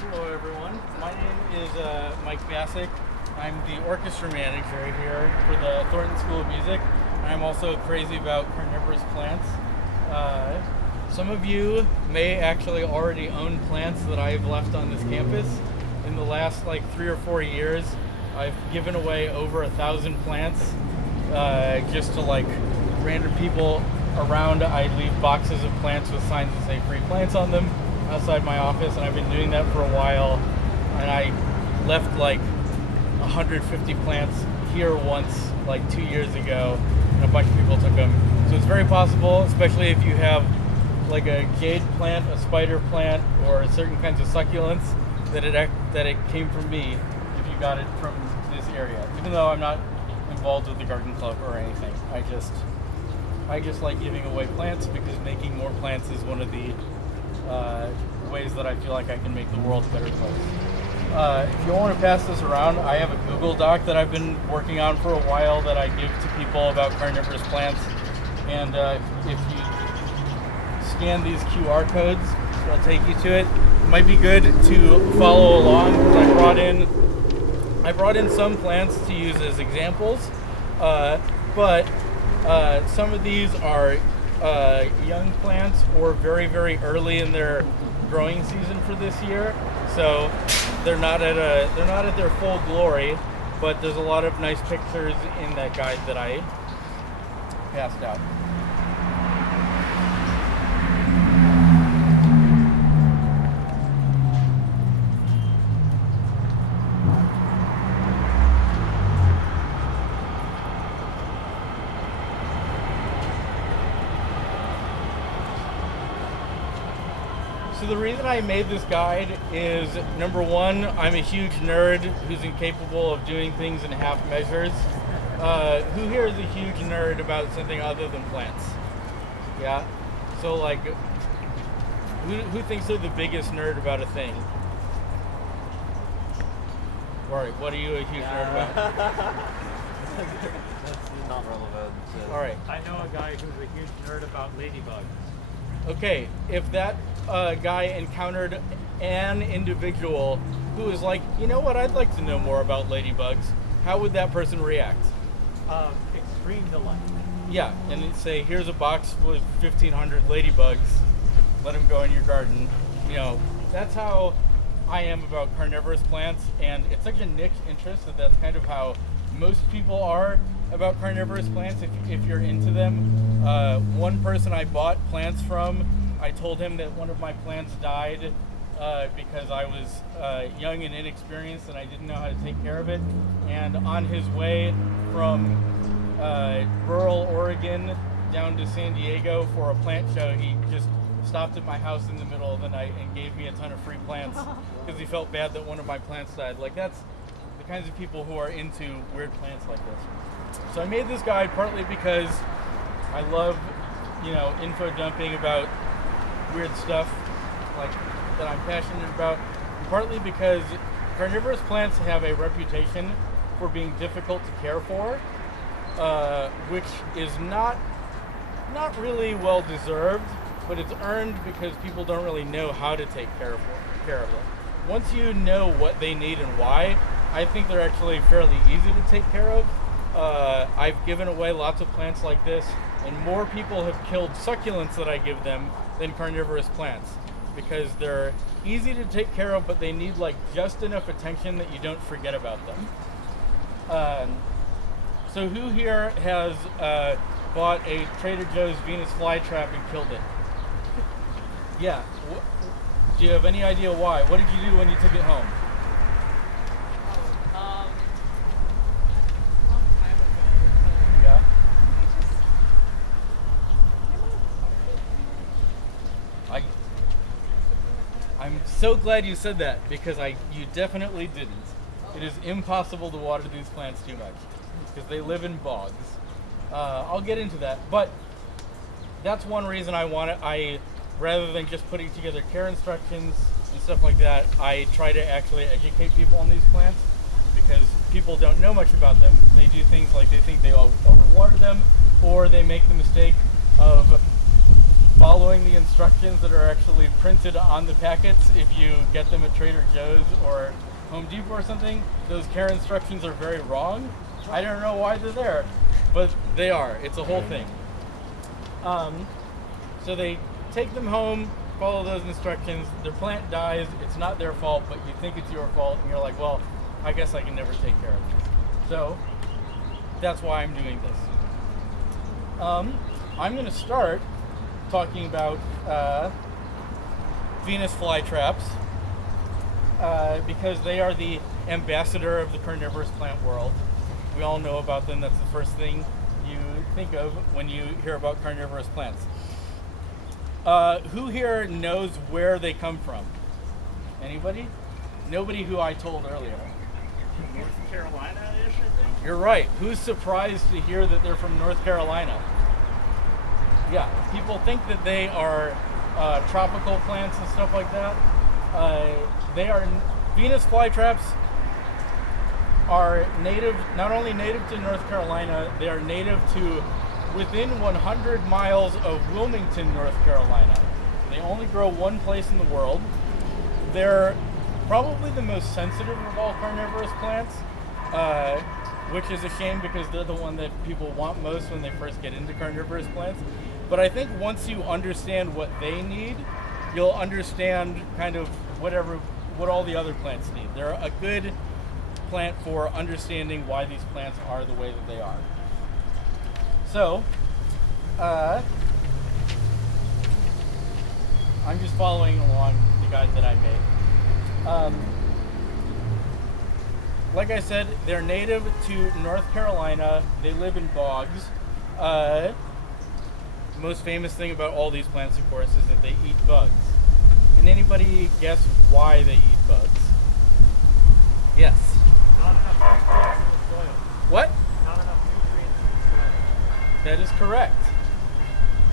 Hello everyone, my name is Mike Basak. I'm the orchestra manager here for the Thornton School of Music, and I'm also crazy about carnivorous plants. Some of you may actually already own plants that I've left on this campus. In the last 3 or 4 years, I've given away over 1,000 plants just to random people around. I leave boxes of plants with signs that say free plants on them outside my office, and I've been doing that for a while. And I left 150 plants here once 2 years ago, and a bunch of people took them. So it's very possible, especially if you have a jade plant, a spider plant, or certain kinds of succulents, that it came from me if you got it from this area. Even though I'm not involved with the garden club or anything, I just like giving away plants because making more plants is one of the ways that I feel like I can make the world a better place. If you want to pass this around, I have a Google Doc that I've been working on for a while that I give to people about carnivorous plants. And if you scan these QR codes, they'll take you to it. It might be good to follow along because I brought in some plants to use as examples, but some of these are young plants or very, very early in their growing season for this year, so they're not at their full glory. But there's a lot of nice pictures in that guide that I passed out. So the reason I made this guide is, number one, I'm a huge nerd who's incapable of doing things in half measures. Who here is a huge nerd about something other than plants? Yeah? So who thinks they're the biggest nerd about a thing? Alright, what are you a huge nerd about? That's not relevant. Alright. I know a guy who's a huge nerd about ladybugs. Okay, if that guy encountered an individual who is like, you know what, I'd like to know more about ladybugs, how would that person react? Extreme delight. Yeah, and it'd say, here's a box with 1,500 ladybugs, let them go in your garden. That's how I am about carnivorous plants, and it's such a niche interest that's kind of how most people are about carnivorous plants if you're into them. One person I bought plants from, I told him that one of my plants died because I was young and inexperienced and I didn't know how to take care of it. And on his way from rural Oregon down to San Diego for a plant show, he just stopped at my house in the middle of the night and gave me a ton of free plants because he felt bad that one of my plants died. That's the kinds of people who are into weird plants like this. So I made this guide partly because I love, info dumping about weird stuff that I'm passionate about, and partly because carnivorous plants have a reputation for being difficult to care for, which is not really well deserved, but it's earned because people don't really know how to take care of them. Once you know what they need and why, I think they're actually fairly easy to take care of. I've given away lots of plants like this, and more people have killed succulents that I give them than carnivorous plants because they're easy to take care of, but they need just enough attention that you don't forget about them. So who here has bought a Trader Joe's Venus Flytrap and killed it? Yeah. Do you have any idea why? What did you do when you took it home? I'm so glad you said that because you definitely didn't. It is impossible to water these plants too much because they live in bogs. I'll get into that, but that's one reason I want it. Rather than just putting together care instructions and stuff like that, I try to actually educate people on these plants because people don't know much about them. They do things like they think they overwater them, or they make the mistake of following the instructions that are actually printed on the packets. If you get them at Trader Joe's or Home Depot or something, those care instructions are very wrong. I don't know why they're there, but they are. It's a whole thing. So they take them home, follow those instructions, their plant dies, it's not their fault, but you think it's your fault, and you're like, well, I guess I can never take care of this. So that's why I'm doing this. I'm going to start talking about Venus Flytraps because they are the ambassador of the carnivorous plant world. We all know about them. That's the first thing you think of when you hear about carnivorous plants. Who here knows where they come from? Anybody? Nobody who I told earlier. North Carolina-ish, I think. You're right. Who's surprised to hear that they're from North Carolina? Yeah, people think that they are tropical plants and stuff like that. They are Venus flytraps are native, not only native to North Carolina, they are native to within 100 miles of Wilmington, North Carolina. They only grow one place in the world. They're probably the most sensitive of all carnivorous plants, which is a shame because they're the one that people want most when they first get into carnivorous plants. But I think once you understand what they need, you'll understand kind of what all the other plants need. They're a good plant for understanding why these plants are the way that they are. So, I'm just following along the guide that I made. Like I said, they're native to North Carolina. They live in bogs. The most famous thing about all these plants, of course, is that they eat bugs. Can anybody guess why they eat bugs? Yes. Not enough nutrients in the soil. What? Not enough nutrients in the soil. That is correct.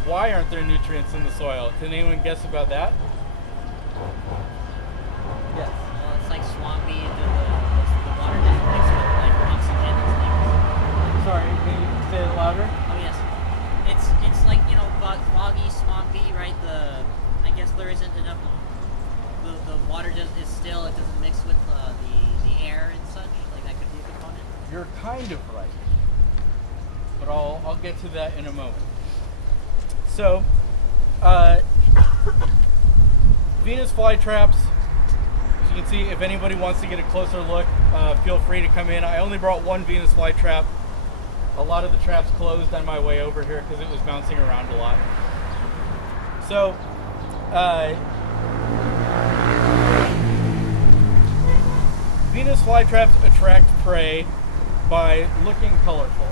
Why aren't there nutrients in the soil? Can anyone guess about that? Yes. Well, it's like swampy. The water doesn't mix with like oxygen and things. Sorry, can you say it louder? Oh yes, it's like boggy, swampy, right? I guess there isn't enough. The water is still. It doesn't mix with the air and such. Like that could be a component. You're kind of right, but I'll get to that in a moment. So, Venus flytraps. As you can see, if anybody wants to get a closer look, feel free to come in. I only brought one Venus flytrap. A lot of the traps closed on my way over here because it was bouncing around a lot. So, Venus flytraps attract prey by looking colorful.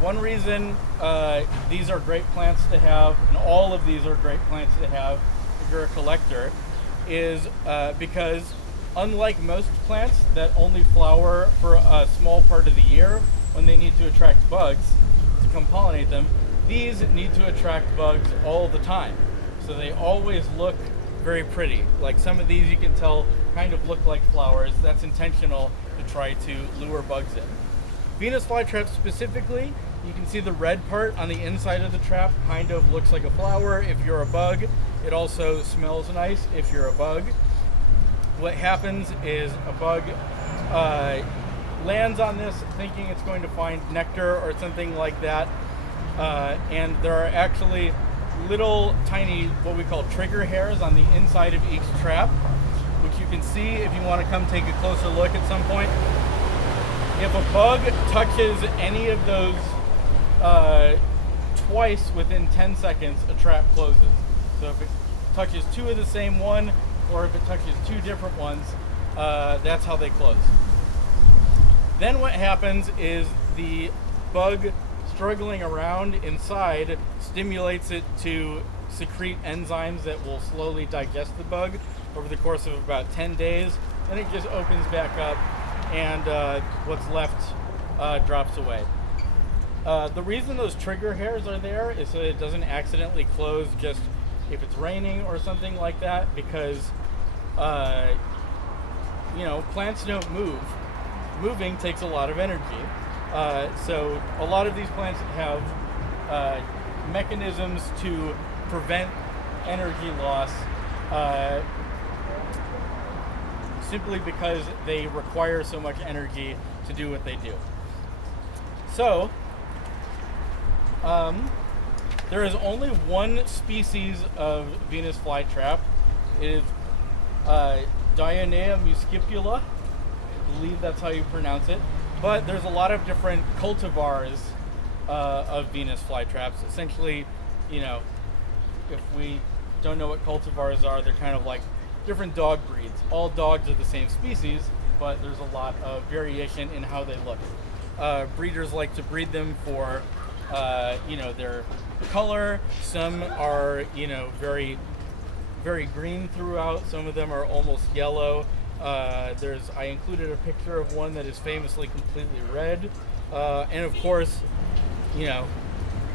One reason these are great plants to have, and all of these are great plants to have if you're a collector, is because unlike most plants that only flower for a small part of the year when they need to attract bugs to come pollinate them, these need to attract bugs all the time. So they always look very pretty. Like some of these you can tell kind of look like flowers. That's intentional to try to lure bugs in. Venus flytraps specifically, you can see the red part on the inside of the trap kind of looks like a flower if you're a bug. It also smells nice if you're a bug. What happens is a bug lands on this thinking it's going to find nectar or something like that. And there are actually little tiny, what we call trigger hairs on the inside of each trap, which you can see if you want to come take a closer look at some point. If a bug touches any of those twice within 10 seconds, a trap closes. So if it touches two of the same one, or if it touches two different ones, that's how they close. Then what happens is the bug struggling around inside stimulates it to secrete enzymes that will slowly digest the bug over the course of about 10 days. Then it just opens back up and what's left drops away. The reason those trigger hairs are there is so it doesn't accidentally close just if it's raining or something like that, because plants don't move. Moving takes a lot of energy. So a lot of these plants have mechanisms to prevent energy loss simply because they require so much energy to do what they do. So, there is only one species of Venus flytrap. It is Dionea muscipula. I believe that's how you pronounce it. But there's a lot of different cultivars of Venus flytraps. Essentially, if we don't know what cultivars are, they're kind of like different dog breeds. All dogs are the same species, but there's a lot of variation in how they look. Breeders like to breed them for, their color. Some are, very, very green throughout. Some of them are almost yellow. I included a picture of one that is famously completely red. And of course,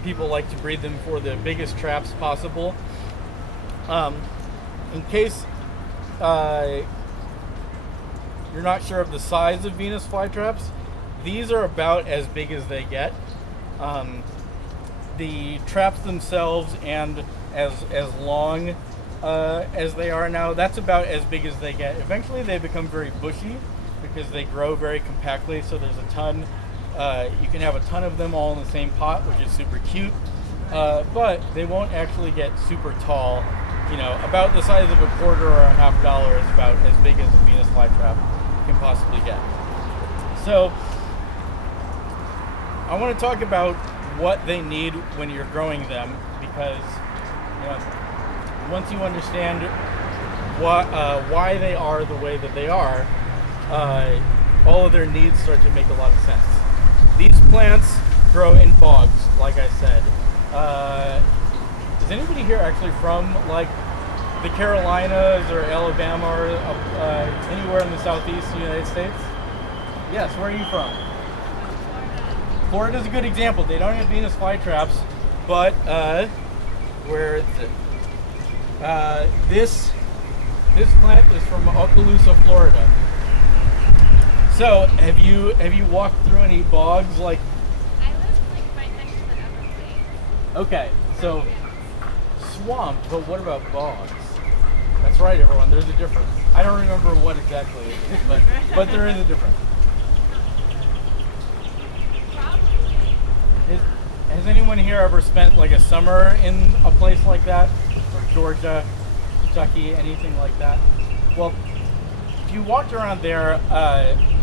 people like to breed them for the biggest traps possible. In case you're not sure of the size of Venus flytraps, these are about as big as they get. The traps themselves, and as long as they are now, that's about as big as they get. Eventually they become very bushy because they grow very compactly, so there's a ton. You can have a ton of them all in the same pot, which is super cute, but they won't actually get super tall. About the size of a quarter or a $50 is about as big as a Venus flytrap can possibly get. So I want to talk about what they need when you're growing them, because once you understand why they are the way that they are, all of their needs start to make a lot of sense. These plants grow in bogs, like I said. Is anybody here actually from like the Carolinas or Alabama or anywhere in the southeast United States? Yes, where are you from? Florida's a good example. They don't have Venus flytraps, but where is it? This plant is from Okaloosa, Florida. So have you walked through any bogs like? I live right next to the Everglades. Okay, so swamp, but what about bogs? That's right, everyone. There's a difference. I don't remember what exactly it is, but there is a difference. Has anyone here ever spent like a summer in a place like that? Or Georgia, Kentucky, anything like that? Well, if you walked around there,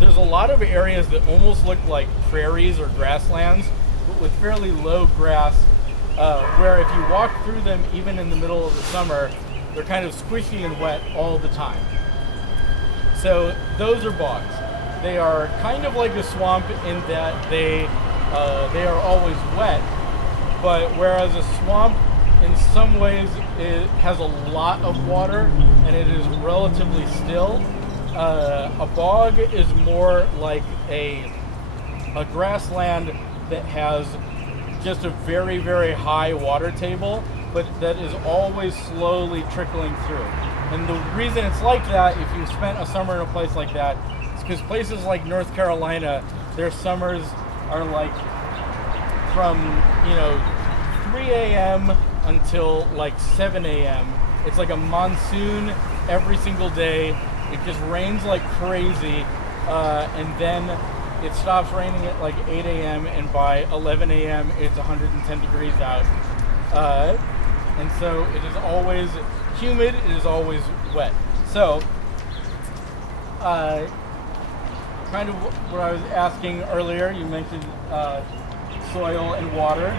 there's a lot of areas that almost look like prairies or grasslands, but with fairly low grass, where if you walk through them, even in the middle of the summer, they're kind of squishy and wet all the time. So those are bogs. They are kind of like a swamp in that they are always wet, but whereas a swamp in some ways it has a lot of water and it is relatively still, a bog is more like a grassland that has just a very, very high water table, but that is always slowly trickling through. And the reason it's like that, if you spent a summer in a place like that, is because places like North Carolina, their summers are like from 3 a.m. until like 7 a.m. It's like a monsoon every single day. It just rains like crazy, and then it stops raining at like 8 a.m. and by 11 a.m. it's 110 degrees out. And so it is always humid, it is always wet. So, kind of what I was asking earlier, you mentioned soil and water.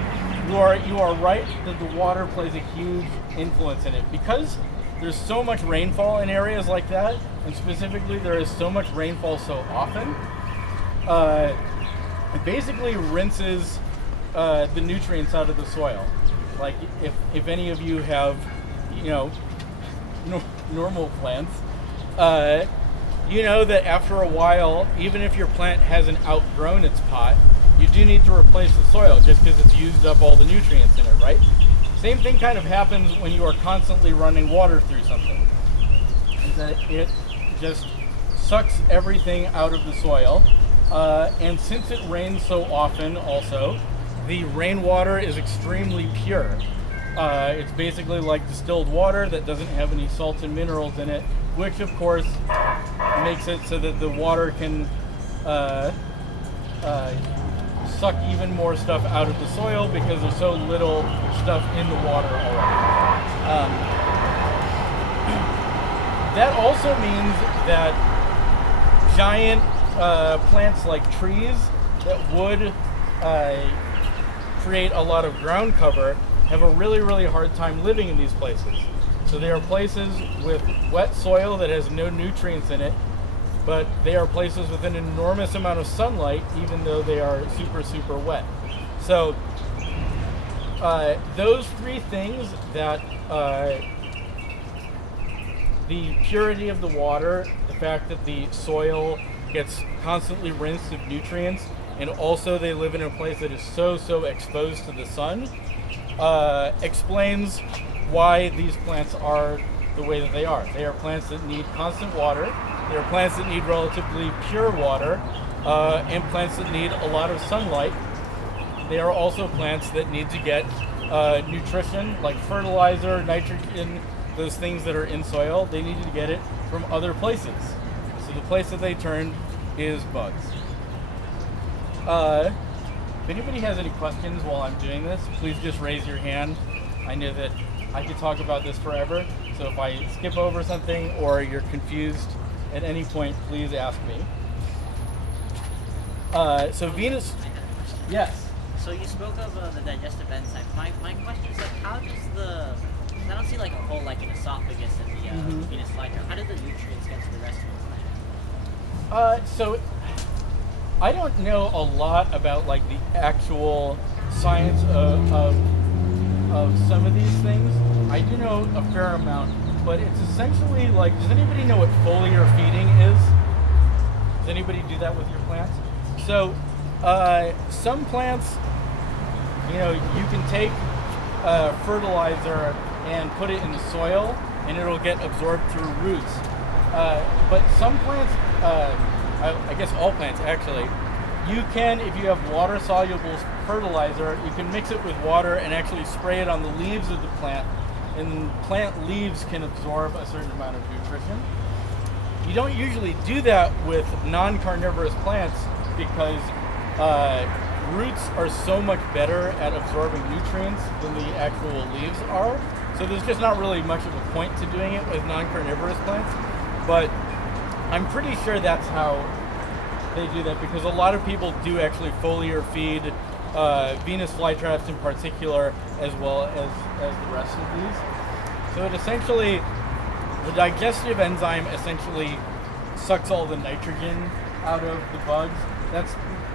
You are right that the water plays a huge influence in it. Because there's so much rainfall in areas like that, and specifically there is so much rainfall so often, it basically rinses the nutrients out of the soil. Like if any of you have, normal plants, you know that after a while, even if your plant hasn't outgrown its pot, you do need to replace the soil just because it's used up all the nutrients in it, right? Same thing kind of happens when you are constantly running water through something. Is that it just sucks everything out of the soil. And since it rains so often also, the rainwater is extremely pure. It's basically like distilled water that doesn't have any salts and minerals in it, which of course makes it so that the water can suck even more stuff out of the soil because there's so little stuff in the water already. That also means that giant plants like trees that would create a lot of ground cover have a really, really hard time living in these places. So they are places with wet soil that has no nutrients in it, but they are places with an enormous amount of sunlight, even though they are super, super wet. So those three things, that the purity of the water, the fact that the soil gets constantly rinsed of nutrients, and also they live in a place that is so exposed to the sun, explains why these plants are the way that they are. They are plants that need constant water. They are plants that need relatively pure water, and plants that need a lot of sunlight. They are also plants that need to get nutrition, like fertilizer, nitrogen, those things that are in soil. They need to get it from other places. So the place that they turn is bugs. If anybody has any questions while I'm doing this, please just raise your hand. I know that I could talk about this forever, so if I skip over something or you're confused at any point, please ask me. So Venus, yes. So you spoke of the digestive enzymes. My question is, like, how does the... I don't see like a hole like an esophagus in the Venus flytrap. How do the nutrients get to the rest of the plant? So I don't know a lot about like the actual science of some of these things. I do know a fair amount, but it's essentially like, does anybody know what foliar feeding is? Does anybody do that with your plants? So some plants, you can take fertilizer and put it in the soil and it'll get absorbed through roots. But some plants, I guess all plants actually, you can, if you have water-soluble fertilizer, you can mix it with water and actually spray it on the leaves of the plant, and plant leaves can absorb a certain amount of nutrition. You don't usually do that with non-carnivorous plants because roots are so much better at absorbing nutrients than the actual leaves are. So there's just not really much of a point to doing it with non-carnivorous plants. But I'm pretty sure that's how they do that, because a lot of people do actually foliar feed Venus flytraps in particular, as well as the rest of these. So it essentially, the digestive enzyme essentially sucks all the nitrogen out of the bugs.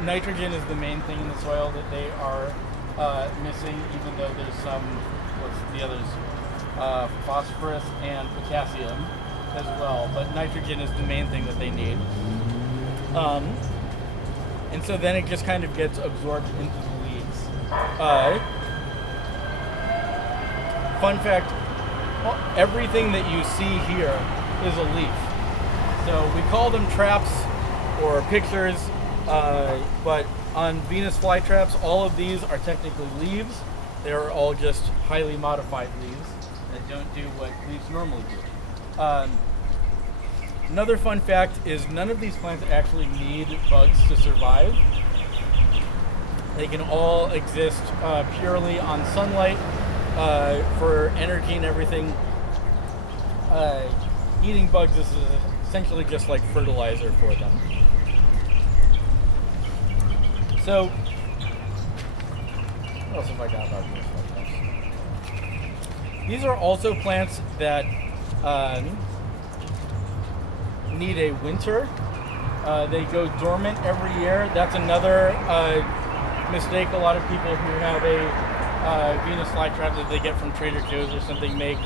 Nitrogen is the main thing in the soil that they are missing, even though there's some, what's the others? Phosphorus and potassium as well, but nitrogen is the main thing that they need. And so then it just kind of gets absorbed into the leaves. Fun fact, everything that you see here is a leaf. So we call them traps or pictures, but on Venus flytraps, all of these are technically leaves. They're all just highly modified leaves that don't do what leaves normally do. Another fun fact is none of these plants actually need bugs to survive. They can all exist purely on sunlight for energy and everything. Eating bugs is essentially just like fertilizer for them. So, what else have I got about Venus flytraps? These are also plants that need a winter. They go dormant every year. That's another mistake a lot of people who have a Venus flytrap that they get from Trader Joe's or something make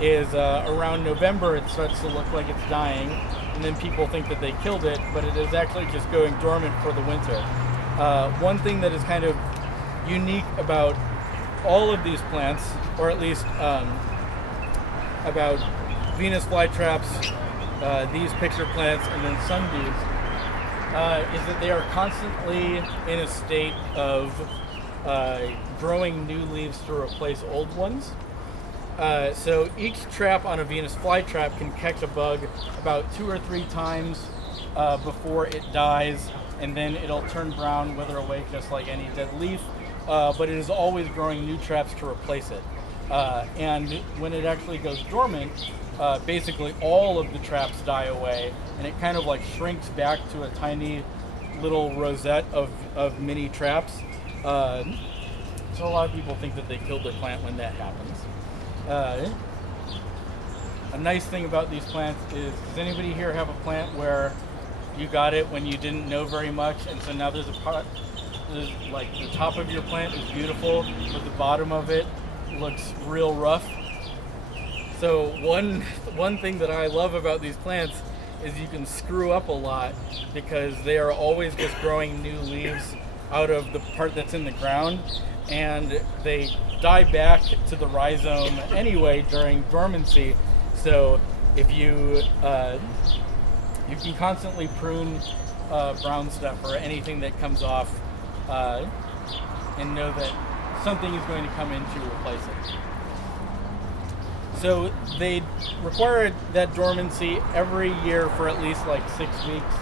is around November it starts to look like it's dying, and then people think that they killed it, but it is actually just going dormant for the winter. One thing that is kind of unique about all of these plants, or at least about Venus flytraps, these picture plants, and then Sundews, is that they are constantly in a state of growing new leaves to replace old ones. So each trap on a Venus flytrap can catch a bug about 2 or 3 times before it dies, and then it'll turn brown, wither away just like any dead leaf. But it is always growing new traps to replace it. And when it actually goes dormant, basically all of the traps die away, and it kind of like shrinks back to a tiny little rosette of mini traps. So a lot of people think that they killed their plant when that happens. A nice thing about these plants is, does anybody here have a plant where you got it when you didn't know very much, and so now there's a pot, there's like the top of your plant is beautiful, but the bottom of it looks real rough? So one thing that I love about these plants is you can screw up a lot, because they are always just growing new leaves out of the part that's in the ground, and they die back to the rhizome anyway during dormancy. So if you can constantly prune brown stuff or anything that comes off, and know that something is going to come in to replace it. So they require that dormancy every year for at least like 6 weeks.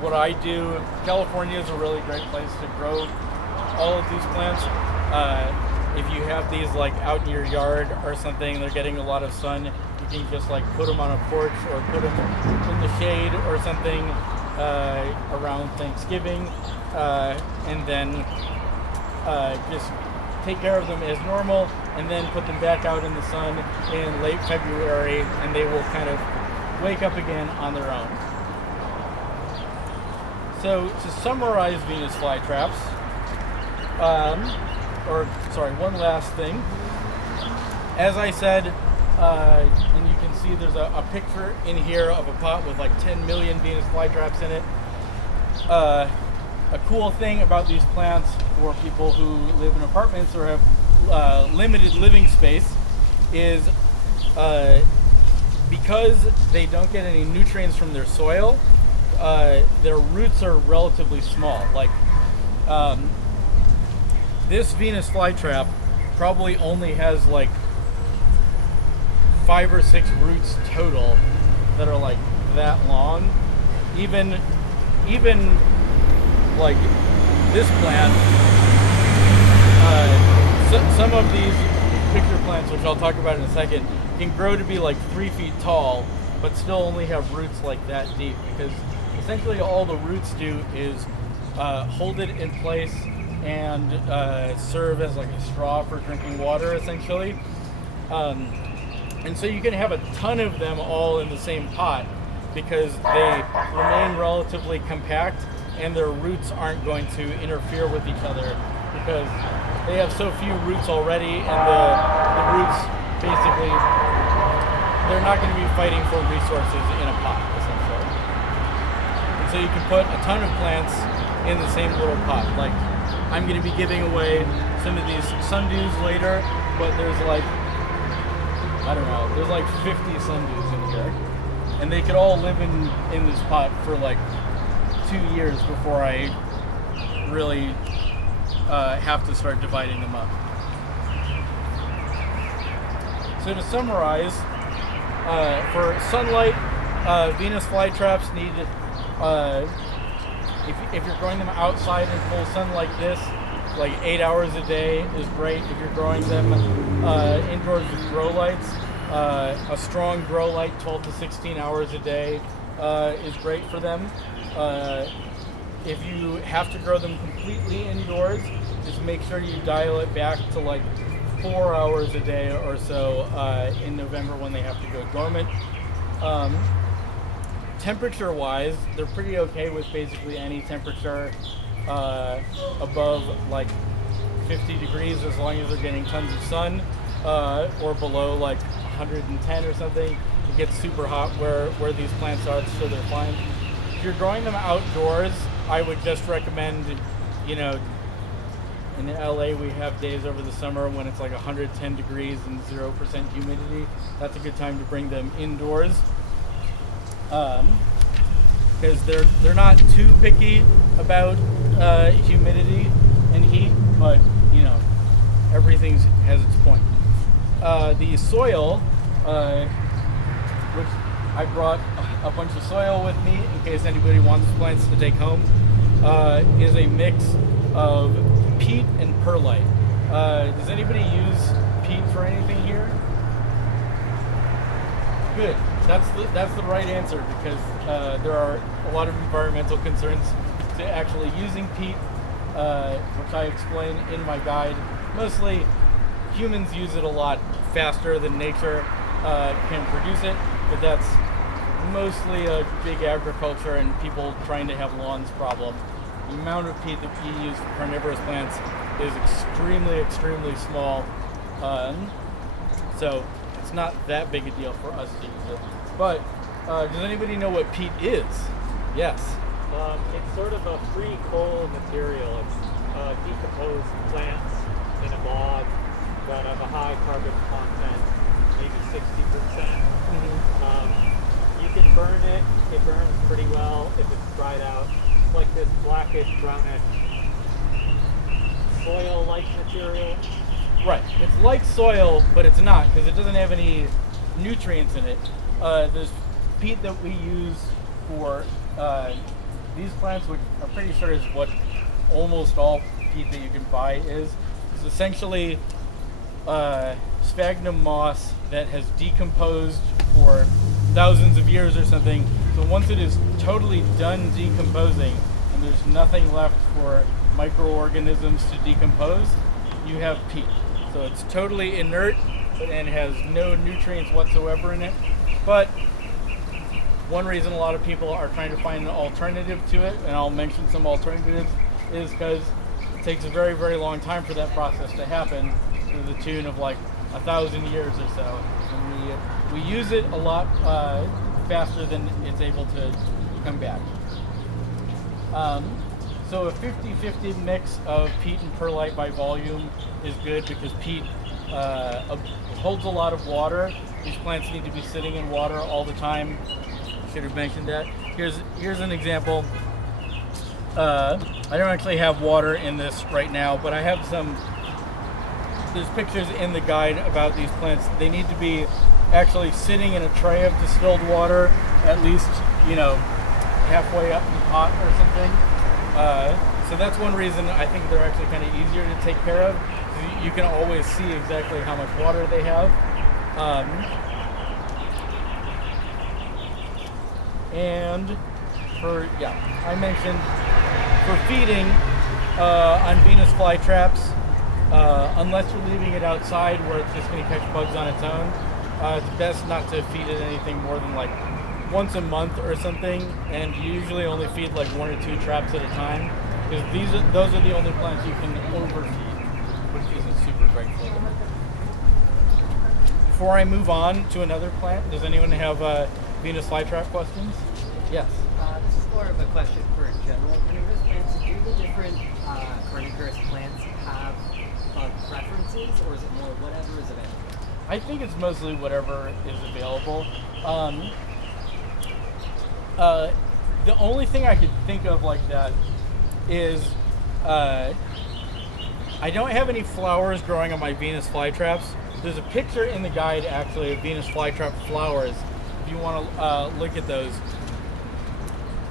What I do, California is a really great place to grow all of these plants. If you have these like out in your yard or something, they're getting a lot of sun, you can just like put them on a porch or put them in the shade or something around Thanksgiving, and then just take care of them as normal, and then put them back out in the sun in late February, and they will kind of wake up again on their own. So to summarize Venus flytraps, one last thing. As I said, and you can see there's a picture in here of a pot with like 10 million Venus flytraps in it. A cool thing about these plants for people who live in apartments or have limited living space is because they don't get any nutrients from their soil, their roots are relatively small. Like this Venus flytrap probably only has like 5 or 6 roots total that are like that long. Even like this plant, some of these picture plants, which I'll talk about in a second, can grow to be like 3 feet tall, but still only have roots like that deep, because essentially all the roots do is hold it in place and serve as like a straw for drinking water, essentially. And so you can have a ton of them all in the same pot, because they remain relatively compact and their roots aren't going to interfere with each other, because they have so few roots already, and the roots basically, they're not going to be fighting for resources in a pot, essentially. And so you can put a ton of plants in the same little pot. Like, I'm going to be giving away some of these Sundews later, but there's like, I don't know, there's like 50 Sundews in here, and they could all live in this pot for like 2 years before I really have to start dividing them up. So to summarize, for sunlight, Venus flytraps need, if you're growing them outside in full sun like this, like 8 hours a day is great. If you're growing them indoors with grow lights, a strong grow light 12 to 16 hours a day is great for them. If you have to grow them completely indoors, just make sure you dial it back to like 4 hours a day or so in November when they have to go dormant. Temperature wise, they're pretty okay with basically any temperature above like 50 degrees, as long as they're getting tons of sun, or below like 110 or something. It gets super hot where these plants are, so they're fine. If you're growing them outdoors, I would just recommend, you know, in LA we have days over the summer when it's like 110 degrees and 0% humidity. That's a good time to bring them indoors, because they're not too picky about humidity and heat, but you know, everything has its point. the soil, which I brought a bunch of soil with me in case anybody wants plants to take home, is a mix of peat and perlite. Does anybody use peat for anything here? Good. That's the right answer, because there are a lot of environmental concerns to actually using peat, which I explain in my guide. Mostly, humans use it a lot faster than nature can produce it, but that's mostly a big agriculture and people trying to have lawns problem. The amount of peat that we use for carnivorous plants is extremely small, so it's not that big a deal for us to use it. But does anybody know what peat is? Yes. It's sort of a free coal material. It's decomposed plants in a bog that have a high carbon content, maybe 60%. You can burn it. It burns pretty well if it's dried out. It's like this blackish, brownish, soil-like material. Right. It's like soil, but it's not, because it doesn't have any nutrients in it. There's peat that we use for these plants, which I'm pretty sure is what almost all peat that you can buy is. It's essentially sphagnum moss that has decomposed for thousands of years or something. So once it is totally done decomposing and there's nothing left for microorganisms to decompose, you have peat. So it's totally inert and has no nutrients whatsoever in it. But one reason a lot of people are trying to find an alternative to it, and I'll mention some alternatives, is because it takes a very long time for that process to happen, to the tune of like 1,000 years or so. And we use it a lot faster than it's able to come back. So a 50-50 mix of peat and perlite by volume is good, because peat holds a lot of water. These plants need to be sitting in water all the time. Should have mentioned that. Here's an example. I don't actually have water in this right now, but I have some. There's pictures in the guide about these plants. They need to be actually sitting in a tray of distilled water, at least, halfway up in the pot or something. So that's one reason I think they're actually kind of easier to take care of. You can always see exactly how much water they have. And I mentioned for feeding on Venus Flytraps, unless you're leaving it outside where it's just going to catch bugs on its own, it's best not to feed it anything more than like once a month or something, and you usually only feed like 1 or 2 traps at a time, because those are the only plants you can overfeed, which isn't super great for them. Before I move on to another plant, does anyone have Venus flytrap questions? Yes. This is more of a question for general carnivorous plants. Do the different carnivorous plants have preferences, or is it more whatever is available? I think it's mostly whatever is available. The only thing I could think of like that is I don't have any flowers growing on my Venus flytraps. There's a picture in the guide actually of Venus flytrap flowers if you want to look at those.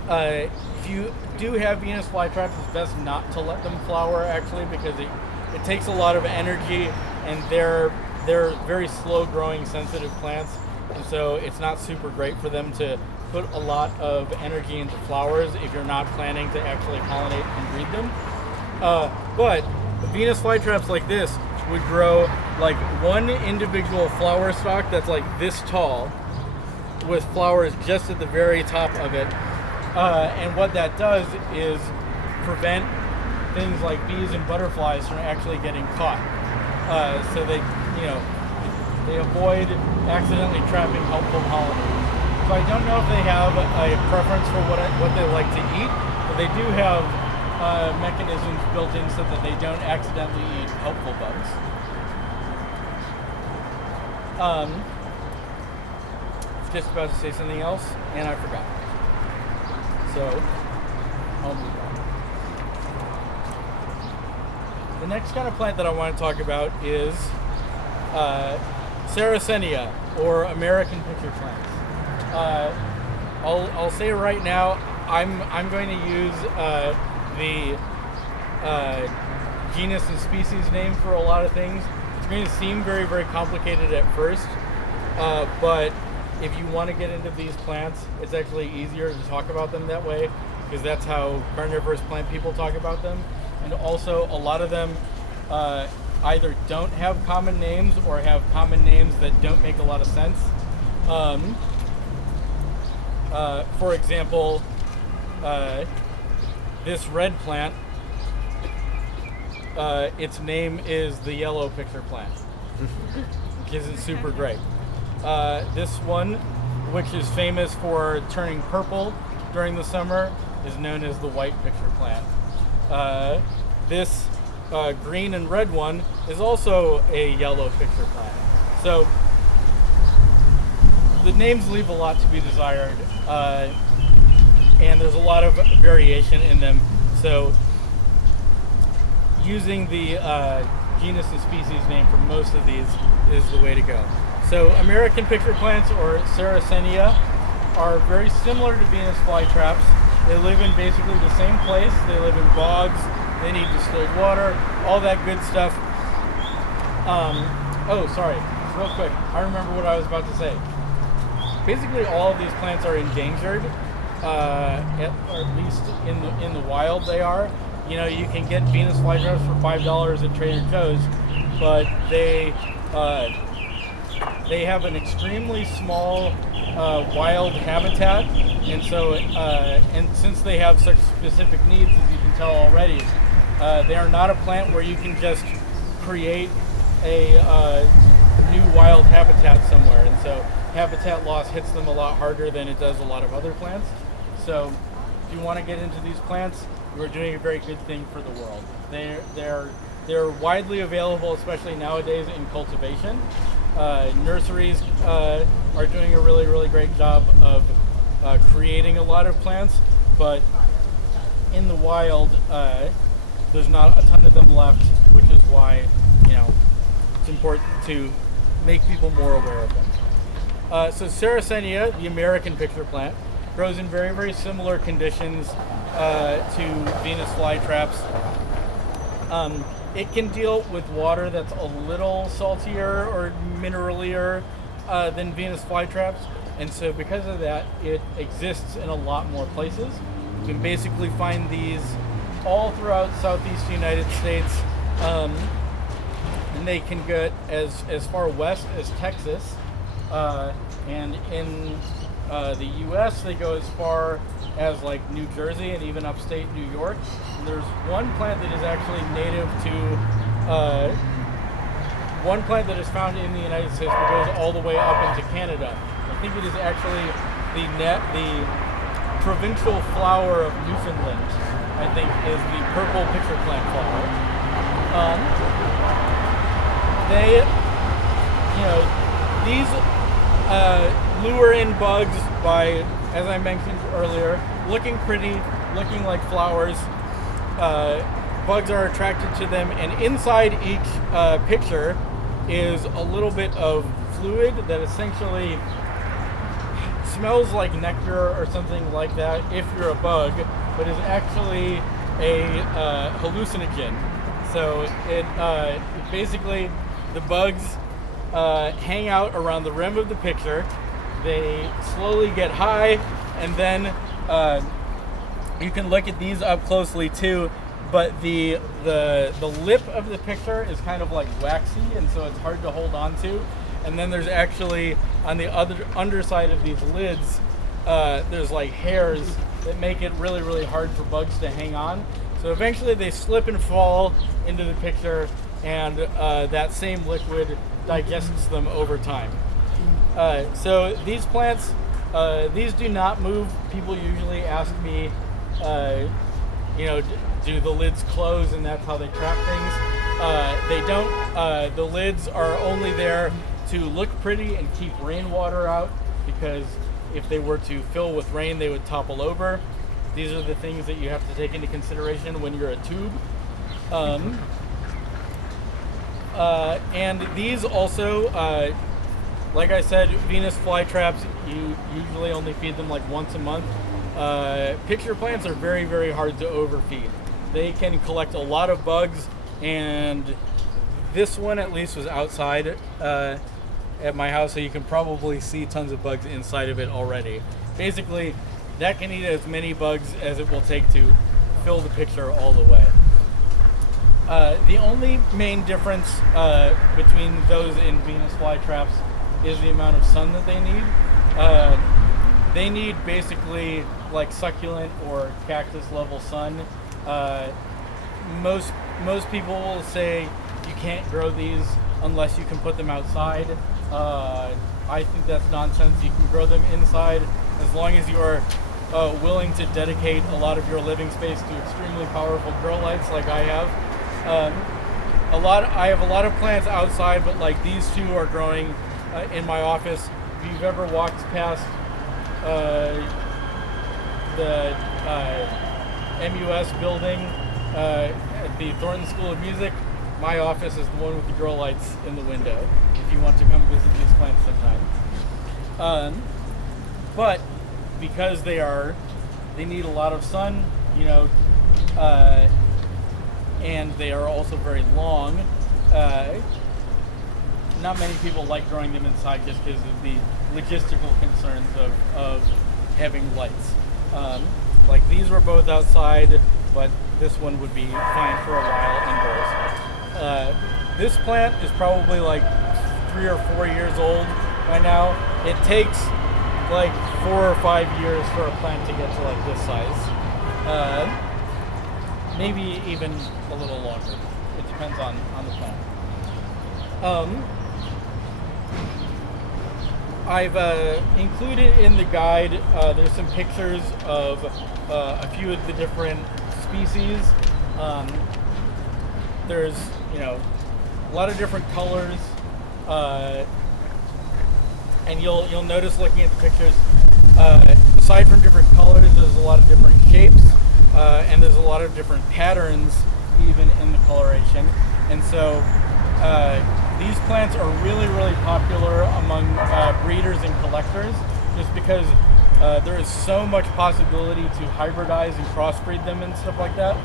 If you do have Venus flytraps, it's best not to let them flower actually, because it takes a lot of energy, and they're very slow growing sensitive plants, and so it's not super great for them to put a lot of energy into flowers if you're not planning to actually pollinate and breed them. But Venus flytraps like this would grow like one individual flower stalk that's like this tall, with flowers just at the very top of it. And what that does is prevent things like bees and butterflies from actually getting caught. So they avoid accidentally trapping helpful pollinators. So I don't know if they have a preference for what they like to eat, but they do have mechanisms built in so that they don't accidentally eat helpful bugs. I was just about to say something else, and I forgot. So, I'll move on. The next kind of plant that I want to talk about is Sarracenia, or American picture plants. I'll say right now, I'm going to use the genus and species name for a lot of things. It's going to seem very, very complicated at first, but if you want to get into these plants, it's actually easier to talk about them that way, because that's how carnivorous plant people talk about them. And also, a lot of them either don't have common names or have common names that don't make a lot of sense. For example, this red plant, its name is the yellow picture plant, which isn't super great. This one, which is famous for turning purple during the summer, is known as the white picture plant. This green and red one is also a yellow picture plant. So the names leave a lot to be desired, and there's a lot of variation in them. So using the genus and species name for most of these is the way to go. So American picture plants, or Sarracenia, are very similar to Venus flytraps. They live in basically the same place. They live in bogs. They need distilled water, all that good stuff. Oh, sorry, real quick. I remember what I was about to say. Basically, all of these plants are endangered, or at least in the wild they are. You know, you can get Venus flytraps for $5 at Trader Joe's, but they have an extremely small wild habitat, and so and since they have such specific needs, as you can tell already, they are not a plant where you can just create a new wild habitat somewhere, and so habitat loss hits them a lot harder than it does a lot of other plants. So if you want to get into these plants, you are doing a very good thing for the world. They're widely available, especially nowadays, in cultivation. Nurseries are doing a really, really great job of creating a lot of plants, but in the wild, there's not a ton of them left, which is why, you know, it's important to make people more aware of them. So Sarracenia, the American picture plant, grows in very, very similar conditions to Venus flytraps. It can deal with water that's a little saltier or mineralier than Venus flytraps, and so because of that, it exists in a lot more places. You can basically find these all throughout southeast United States, and they can get as far west as Texas, and in the U.S. they go as far as like New Jersey and even upstate New York. And there's one plant that is actually native to one plant that is found in the United States that goes all the way up into Canada. I think it is actually the provincial flower of Newfoundland, I think, is the purple picture plant flower. They, you know, these lure in bugs by, as I mentioned earlier, looking pretty, looking like flowers. Bugs are attracted to them, and inside each picture is a little bit of fluid that essentially smells like nectar or something like that if you're a bug, but is actually a hallucinogen. So it basically, the bugs hang out around the rim of the picture. They slowly get high, and then you can look at these up closely too, but the lip of the picture is kind of like waxy, and so it's hard to hold on to. And then there's actually, on the other underside of these lids, there's like hairs that make it really, really hard for bugs to hang on. So eventually they slip and fall into the picture, and that same liquid digests them over time. So these plants, these do not move. People usually ask me, you know, do the lids close and that's how they trap things? They don't. The lids are only there to look pretty and keep rainwater out, because if they were to fill with rain, they would topple over. These are the things that you have to take into consideration when you're a tube. And these also like I said, Venus Flytraps, you usually only feed them like once a month. Picture plants are very, very hard to overfeed. They can collect a lot of bugs, and this one at least was outside at my house, so you can probably see tons of bugs inside of it already. Basically, that can eat as many bugs as it will take to fill the picture all the way. The only main difference between those in Venus Flytraps is the amount of sun that they need. They need basically like succulent or cactus level sun. Most people will say you can't grow these unless you can put them outside. I think that's nonsense. You can grow them inside as long as you are willing to dedicate a lot of your living space to extremely powerful grow lights like I have. I have a lot of plants outside, but like these two are growing in my office. If you've ever walked past the MUS building at the Thornton School of Music, my office is the one with the grow lights in the window, if you want to come visit these plants sometime. But because they need a lot of sun, and they are also very long, not many people like growing them inside just because of the logistical concerns of having lights. Like these were both outside, but this one would be fine for a while indoors. This plant is probably like 3 or 4 years old by now. It takes like 4 or 5 years for a plant to get to like this size. Maybe even a little longer. It depends on the plant. I've included in the guide, there's some pictures of a few of the different species. There's, a lot of different colors, and you'll notice looking at the pictures, aside from different colors, there's a lot of different shapes, and there's a lot of different patterns even in the coloration. And so these plants are really, really popular among breeders and collectors, just because there is so much possibility to hybridize and crossbreed them and stuff like that.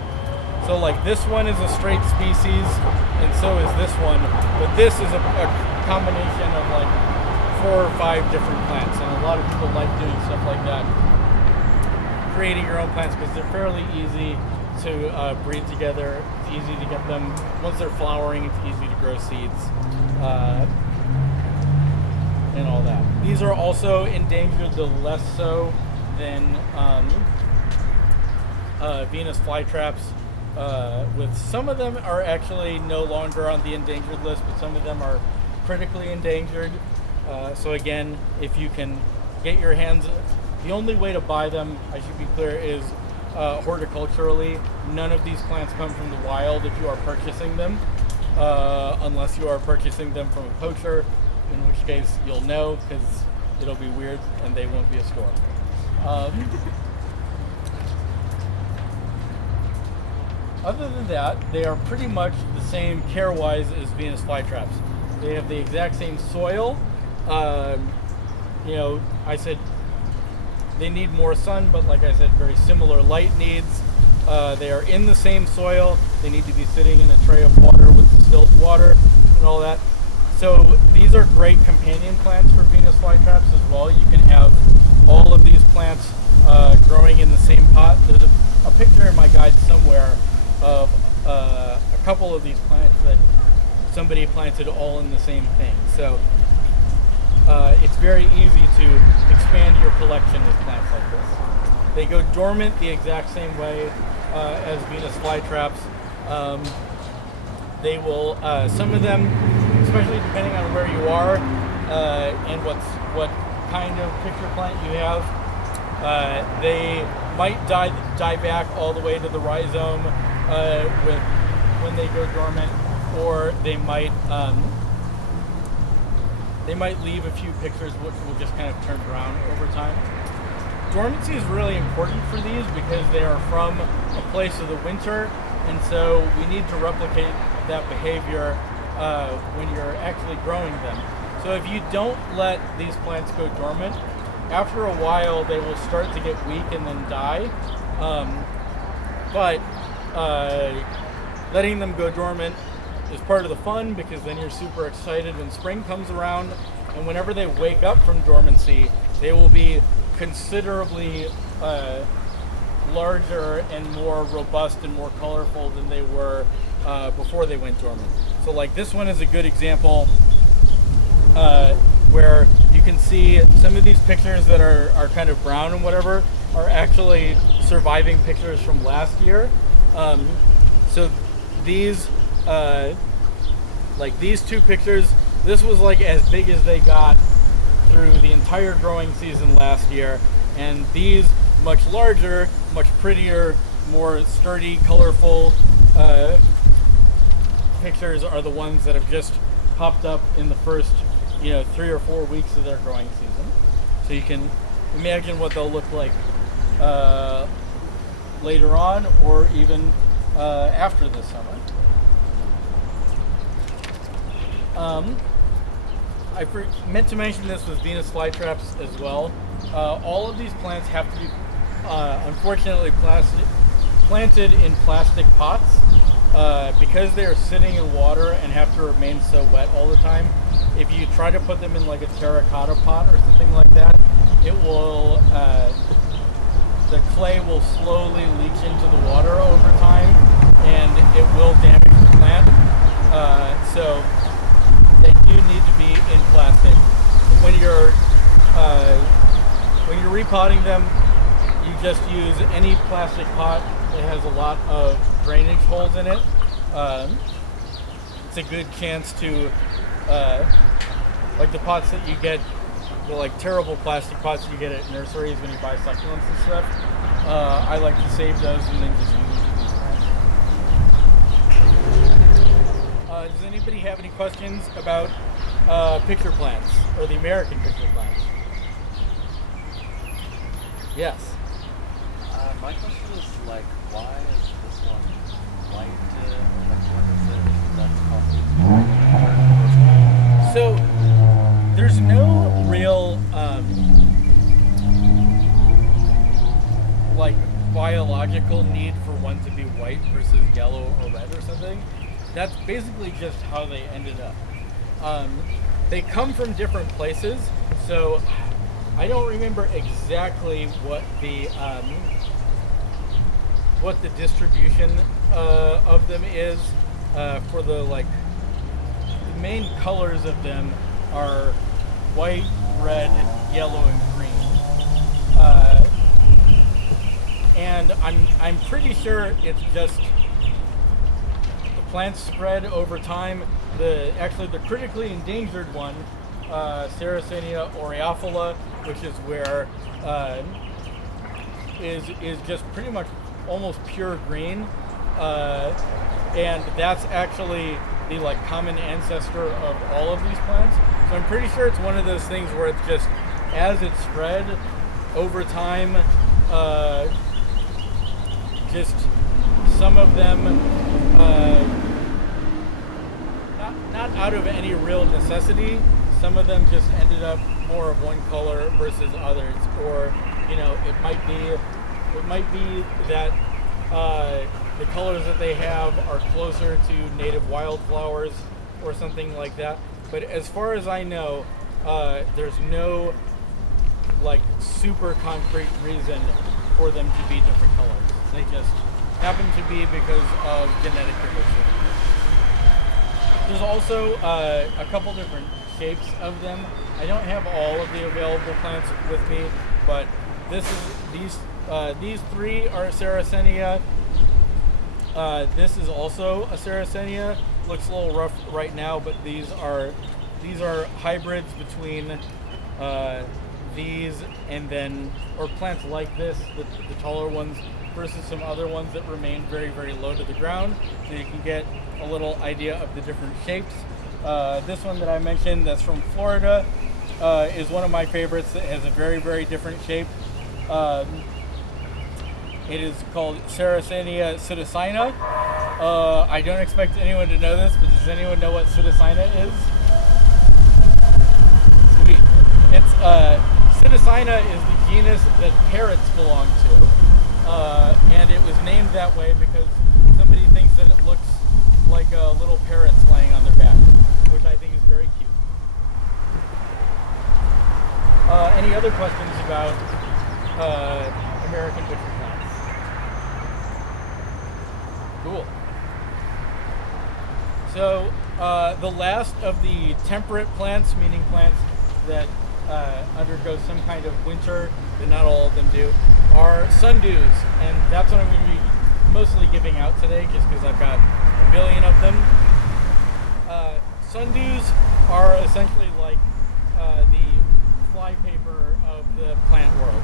So like this one is a straight species, and so is this one, but this is a combination of like 4 or 5 different plants, and a lot of people like doing stuff like that, creating your own plants, because they're fairly easy to breed together. It's easy to get them, once they're flowering, it's easy to grow seeds, and all that. These are also endangered, though less so than Venus Flytraps. With some of them are actually no longer on the endangered list, but some of them are critically endangered. So again, if you can get your hands, the only way to buy them, I should be clear, is horticulturally. None of these plants come from the wild if you are purchasing them, unless you are purchasing them from a poacher, in which case you'll know, because it'll be weird and they won't be a store. Other than that, they are pretty much the same care-wise as Venus Flytraps. They have the exact same soil. I said they need more sun, but like I said, very similar light needs. They are in the same soil. They need to be sitting in a tray of water with distilled water and all that. So these are great companion plants for Venus Flytraps as well. You can have all of these plants growing in the same pot. There's a picture in my guide somewhere of a couple of these plants that somebody planted all in the same thing. So it's very easy to expand your collection with plants like this. They go dormant the exact same way as Venus Flytraps. They will, some of them, especially depending on where you are and what kind of picture plant you have, they might die back all the way to the rhizome when they go dormant, or they might leave a few pictures which will just kind of turn around over time. Dormancy is really important for these because they are from a place of the winter, and so we need to replicate that behavior when you're actually growing them. So if you don't let these plants go dormant, after a while they will start to get weak and then die. But letting them go dormant is part of the fun, because then you're super excited when spring comes around, and whenever they wake up from dormancy, they will be considerably larger and more robust and more colorful than they were before they went dormant. So like this one is a good example where you can see some of these pictures that are kind of brown and whatever are actually surviving pictures from last year. So these like these two pictures, this was like as big as they got through the entire growing season last year, and these much larger, much prettier, more sturdy, colorful pictures are the ones that have just popped up in the first 3 or 4 weeks of their growing season. So you can imagine what they'll look like later on, or even after this summer. I meant to mention this with Venus Flytraps as well. All of these plants have to be, unfortunately, planted in plastic pots because they are sitting in water and have to remain so wet all the time. If you try to put them in like a terracotta pot or something like that, it will, the clay will slowly leach into the water over time, and it will damage the plant. So they do need to be in plastic. When you're repotting them, you just use any plastic pot that has a lot of drainage holes in it. It's a good chance to, like the pots that you get, the like terrible plastic pots you get at nurseries when you buy succulents and stuff. I like to save those and then just use these plants. Does anybody have any questions about picture plants, or the American picture plants? Yes. My question is like, why is this one white? Like, what is it that's causing? So there's no real like biological need for one to be white versus yellow or red or something. That's basically just how they ended up. They come from different places, so I don't remember exactly what the distribution of them is. For the main colors of them are white, red, yellow, and green. And I'm pretty sure it's just the plants spread over time. The critically endangered one, Sarracenia aureophila, which is where is just pretty much almost pure green, and that's actually the common ancestor of all of these plants. So I'm pretty sure it's one of those things where it's just as it spread over time, just some of them, not out of any real necessity, some of them just ended up more of one color versus others, or it might be that the colors that they have are closer to native wildflowers or something like that. But as far as I know, there's no super concrete reason for them to be different colors. They just happen to be because of genetic diversity. There's also a couple different shapes of them. I don't have all of the available plants with me, but these three are Sarracenia. This is also a Sarracenia. Looks a little rough right now, but these are hybrids between these and then, or plants like this, the taller ones, versus some other ones that remain very, very low to the ground. So you can get a little idea of the different shapes. This one that I mentioned that's from Florida is one of my favorites that has a very, very different shape. It is called Sarracenia pseudocina. I don't expect anyone to know this, but does anyone know what pseudocina is? Sarracenia is the genus that parrots belong to, and it was named that way because somebody thinks that it looks like little parrots laying on their back, which I think is very cute. Any other questions about American pitcher plants? Cool. So the last of the temperate plants, meaning plants that undergo some kind of winter, but not all of them do, are sundews, and that's what I'm going to be mostly giving out today, just because I've got a billion of them. Sundews are essentially like the flypaper of the plant world.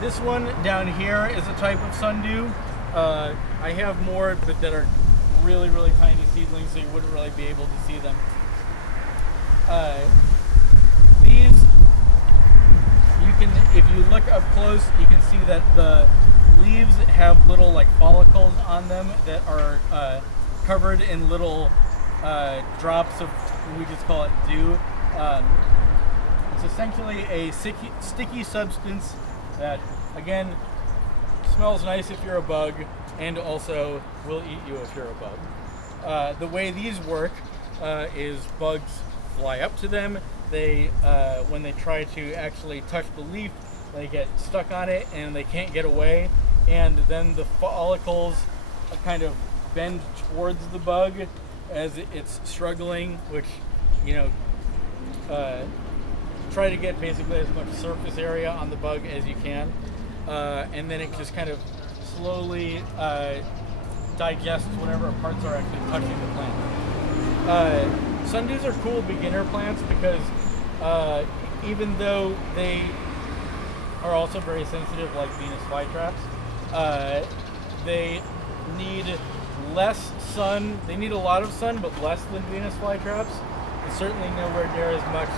This one down here is a type of sundew. I have more, but that are really, really tiny seedlings, so you wouldn't really be able to see them. These, you can, if you look up close, you can see that the leaves have little like follicles on them that are covered in little drops of, we just call it dew. It's essentially a sticky substance that, again, smells nice if you're a bug, and also will eat you if you're a bug. The way these work is bugs fly up to them. They, when they try to actually touch the leaf, they get stuck on it and they can't get away. And then the follicles kind of bend towards the bug as it's struggling, which, you know, try to get basically as much surface area on the bug as you can. And then it just kind of slowly digests whatever parts are actually touching the plant. Sundews are cool beginner plants because even though they are also very sensitive, like Venus Flytraps, they need less sun. They need a lot of sun, but less than Venus Flytraps. And certainly nowhere near as much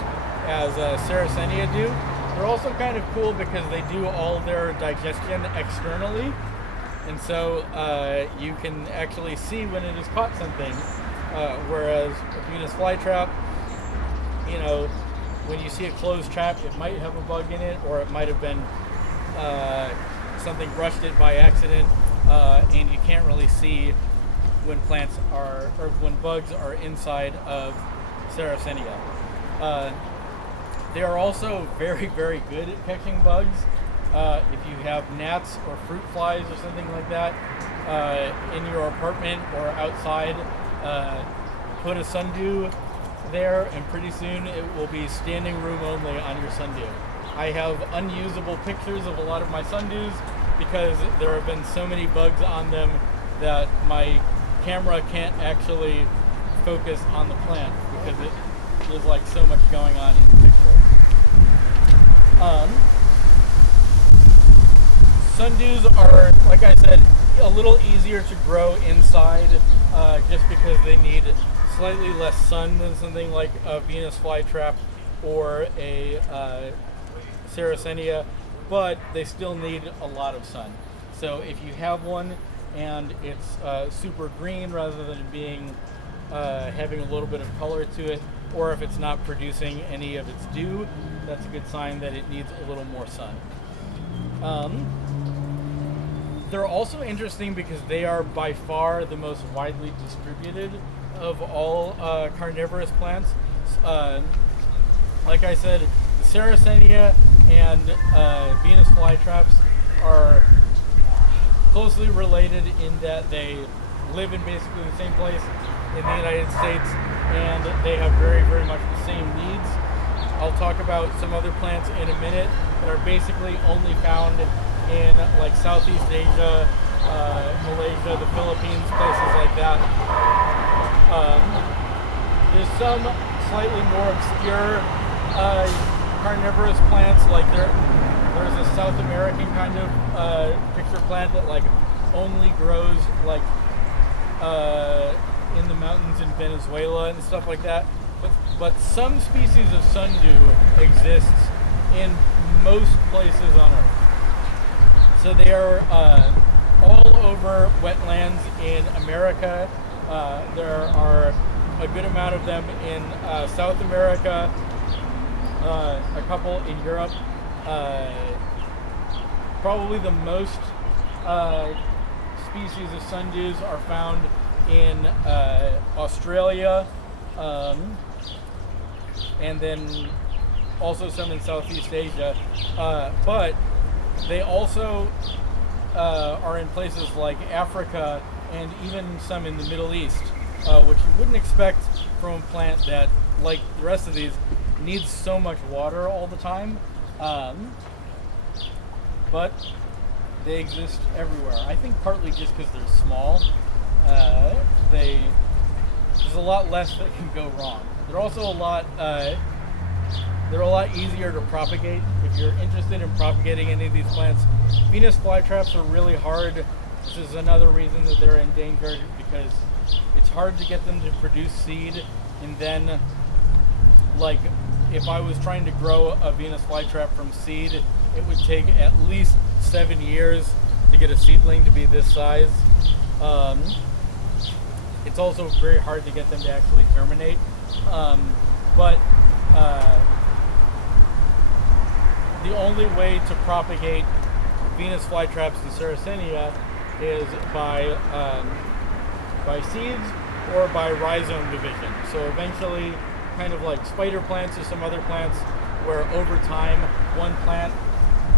as Sarracenia do. They're also kind of cool because they do all their digestion externally, and so you can actually see when it has caught something. Whereas a Venus flytrap, you know, when you see a closed trap, it might have a bug in it, or it might have been something brushed it by accident, and you can't really see when plants are, or when bugs are inside of Sarracenia. They are also very, very good at catching bugs. If you have gnats or fruit flies or something like that in your apartment or outside, put a sundew there, and pretty soon it will be standing room only on your sundew. I have unusable pictures of a lot of my sundews because there have been so many bugs on them that my camera can't actually focus on the plant because there's like so much going on in the picture. Sundews are, like I said, a little easier to grow inside just because they need slightly less sun than something like a Venus flytrap or a Sarracenia, but they still need a lot of sun. So if you have one and it's super green rather than being having a little bit of color to it, or if it's not producing any of its dew, that's a good sign that it needs a little more sun. They're also interesting because they are by far the most widely distributed of all carnivorous plants. Like I said, the Sarracenia and Venus flytraps are closely related in that they live in basically the same place in the United States, and they have very, very much the same needs. I'll talk about some other plants in a minute that are basically only found in like Southeast Asia, Malaysia, the Philippines, places like that. There's some slightly more obscure carnivorous plants, like there's a South American kind of picture plant that like only grows like in the mountains in Venezuela and stuff like that. But some species of sundew exists in most places on Earth. So they are all over wetlands in America. There are a good amount of them in South America, a couple in Europe. Probably the most species of sundews are found in Australia, and then also some in Southeast Asia. But they also are in places like Africa and even some in the Middle East, which you wouldn't expect from a plant that, like the rest of these, needs so much water all the time. But they exist everywhere. I think partly just because they're small. There's a lot less that can go wrong. They're also a lot easier to propagate. If you're interested in propagating any of these plants, Venus flytraps are really hard. This is another reason that they're endangered, because it's hard to get them to produce seed. And then, like, if I was trying to grow a Venus flytrap from seed, it would take at least 7 years to get a seedling to be this size. It's also very hard to get them to actually germinate. But the only way to propagate Venus flytraps and Sarracenia is by seeds or by rhizome division. So eventually, kind of like spider plants or some other plants, where over time one plant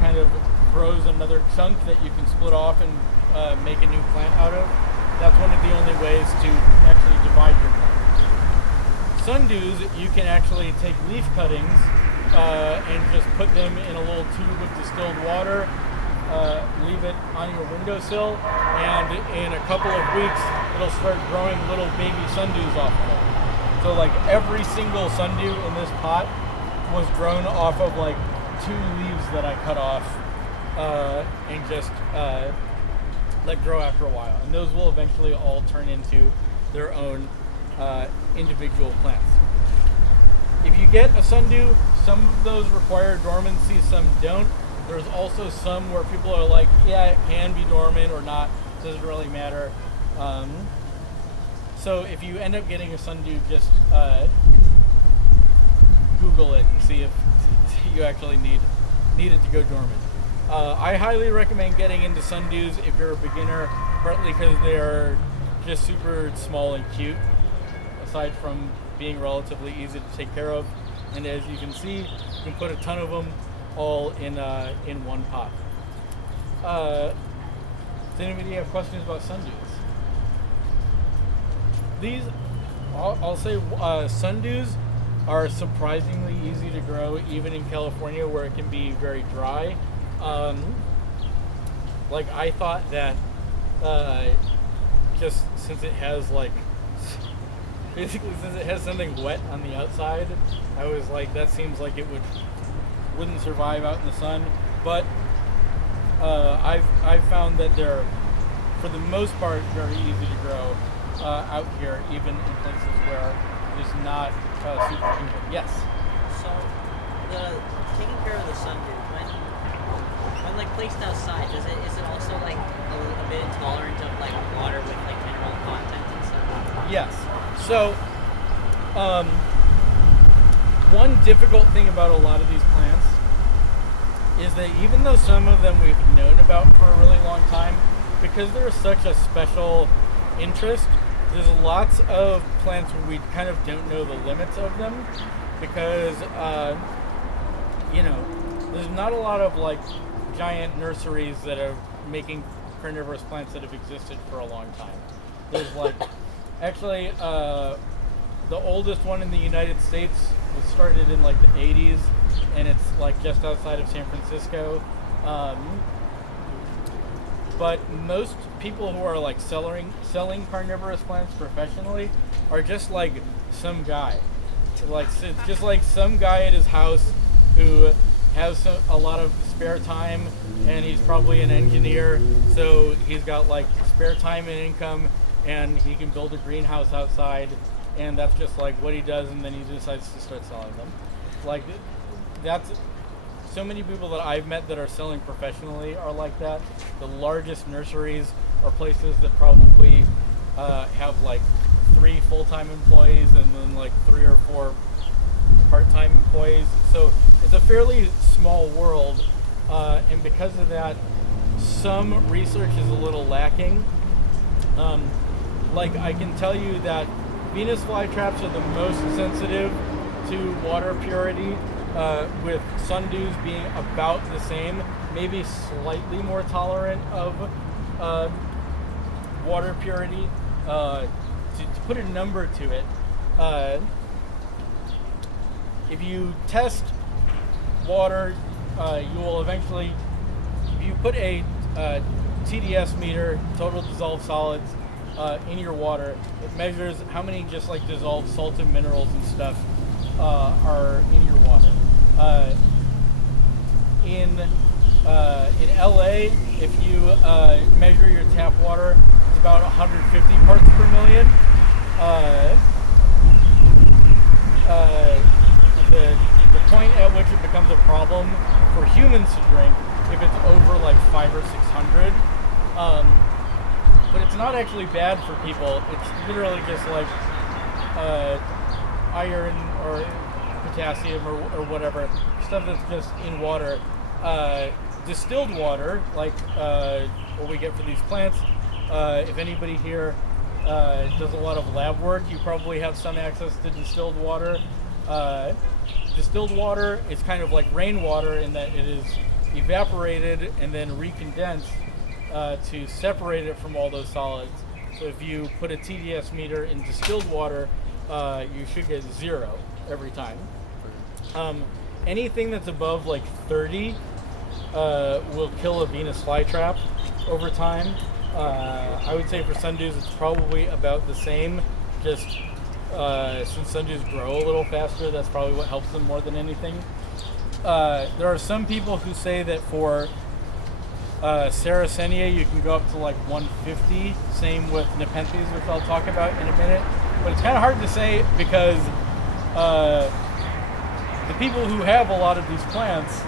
kind of grows another chunk that you can split off and make a new plant out of. That's one of the only ways to actually divide your plant. Sundews, you can actually take leaf cuttings and just put them in a little tube of distilled water, leave it on your windowsill, and in a couple of weeks it'll start growing little baby sundews off of it. So like every single sundew in this pot was grown off of like 2 leaves that I cut off and just let grow after a while. And those will eventually all turn into their own individual plants. If you get a sundew, some of those require dormancy, some don't. There's also some where people are like, yeah, it can be dormant or not, doesn't really matter. So if you end up getting a sundew, just Google it and see if you actually need it to go dormant. I highly recommend getting into sundews if you're a beginner, partly because they are just super small and cute, aside from being relatively easy to take care of. And as you can see, you can put a ton of them all in one pot. Does anybody have questions about sundews? These, I'll say, sundews are surprisingly easy to grow, even in California where it can be very dry. Like I thought that just since it has like basically since it has something wet on the outside, I was like, that seems like it wouldn't survive out in the sun. But I've found that they're, for the most part, very easy to grow out here, even in places where it is not super humid. Yes. So, taking care of the sundew, when like placed outside, is it also like a bit intolerant of like water with like mineral content and stuff? Yes. So, one difficult thing about a lot of these plants is that even though some of them we've known about for a really long time, because they're such a special interest, there's lots of plants where we kind of don't know the limits of them, because there's not a lot of like giant nurseries that are making carnivorous plants that have existed for a long time. There's like actually the oldest one in the United States was started in like the 80s, and it's like just outside of San Francisco. But most people who are like selling carnivorous plants professionally are just like some guy. Like it's just like some guy at his house who has a lot of spare time, and he's probably an engineer, so he's got like spare time and income, and he can build a greenhouse outside, and that's just like what he does, and then he decides to start selling them. Like that's so many people that I've met that are selling professionally are like that. The largest nurseries are places that probably have like 3 full-time employees and then like 3 or 4 part-time employees. So it's a fairly small world, and because of that, some research is a little lacking. Like I can tell you that Venus flytraps are the most sensitive to water purity, with Sundews being about the same, maybe slightly more tolerant of water purity. To put a number to it, if you test water, you will eventually, if you put a TDS meter, total dissolved solids, in your water, it measures how many just like dissolved salts and minerals and stuff are in your water. In LA, if you measure your tap water, it's about 150 parts per million. The point at which it becomes a problem for humans to drink if it's over like 500 or 600. But it's not actually bad for people. It's literally just like iron or potassium or whatever, stuff that's just in water. Distilled water, like what we get for these plants, if anybody here does a lot of lab work, you probably have some access to distilled water. Distilled water is kind of like rainwater in that it is evaporated and then recondensed to separate it from all those solids. So if you put a TDS meter in distilled water, you should get 0 every time. Anything that's above like 30 will kill a Venus flytrap over time. I would say for Sundews it's probably about the same, just since Sundews grow a little faster, that's probably what helps them more than anything. There are some people who say that for Sarracenia you can go up to like 150, same with Nepenthes, which I'll talk about in a minute. But it's kind of hard to say because the people who have a lot of these plants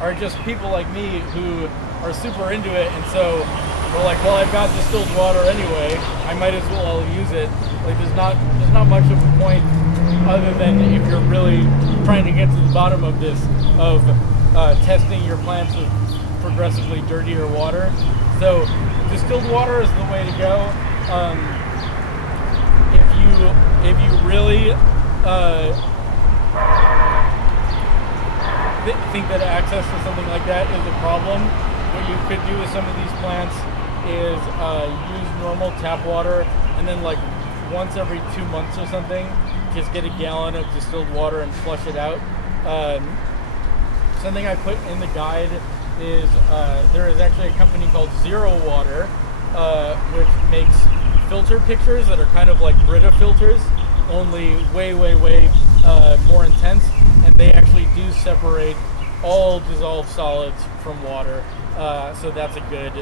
are just people like me who are super into it, and so we're like, well, I've got distilled water anyway, I might as well use it. Like there's not much of a point other than if you're really trying to get to the bottom of this, of testing your plants with progressively dirtier water. So distilled water is the way to go. If you really think that access to something like that is a problem, what you could do with some of these plants is use normal tap water, and then like once every 2 months or something, just get a gallon of distilled water and flush it out. Something I put in the guide is there is actually a company called Zero Water, which makes filter pictures that are kind of like Brita filters, only way more intense, and they actually do separate all dissolved solids from water. So that's a good.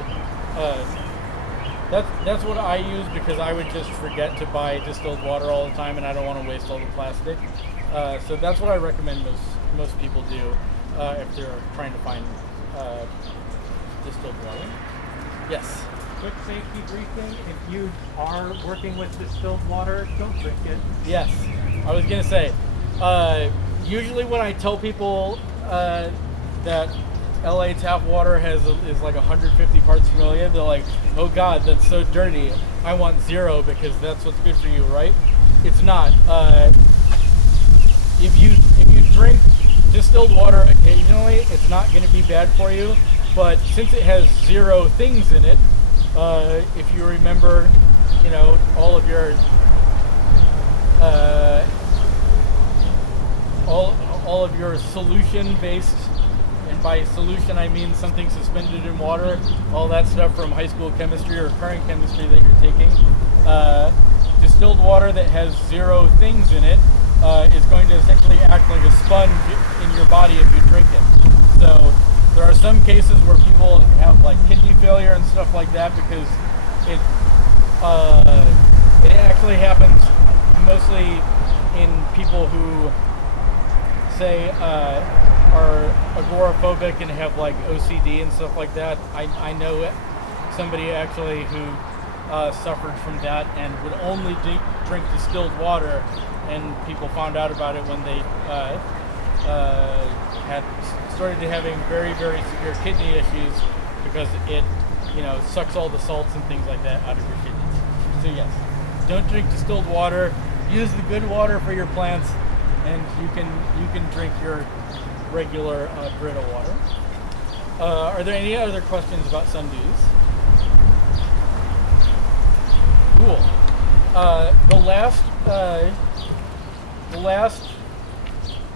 That's what I use because I would just forget to buy distilled water all the time, and I don't want to waste all the plastic. So that's what I recommend most people do if they're trying to find distilled water. Yes. Quick safety briefing: if you are working with distilled water, don't drink it. Yes, I was gonna say. Usually, when I tell people that LA tap water is like 150 parts per million, they're like, "Oh God, that's so dirty. I want 0 because that's what's good for you, right?" It's not. If you drink distilled water occasionally, it's not going to be bad for you. But since it has 0 things in it, if you remember, all of your all of your solution-based, and by solution I mean something suspended in water, all that stuff from high school chemistry or current chemistry that you're taking, distilled water that has 0 things in it is going to essentially act like a sponge in your body if you drink it. So there are some cases where people have like kidney failure and stuff like that because it actually happens mostly in people who say are agoraphobic and have like OCD and stuff like that. I know somebody actually who suffered from that and would only drink distilled water and people found out about it when they had started having very, very severe kidney issues because it, sucks all the salts and things like that out of your kidneys. So yes, don't drink distilled water. Use the good water for your plants, and you can drink your regular Brita water. Are there any other questions about Sundews? Cool. The last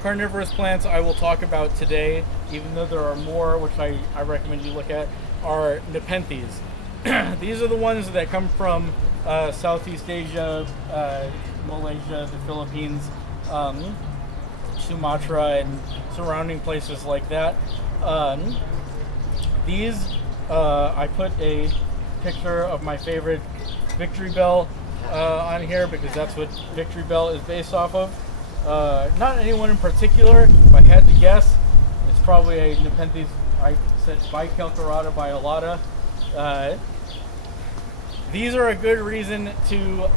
carnivorous plants I will talk about today, even though there are more, which I recommend you look at, are Nepenthes. These are the ones that come from Southeast Asia, Malaysia, the Philippines, Sumatra, and surrounding places like that. These, I put a picture of my favorite Victory Bell on here because that's what Victory Bell is based off of. Not anyone in particular. If I had to guess, it's probably a Nepenthes. I said Bicalcarata biolata. These are a good reason to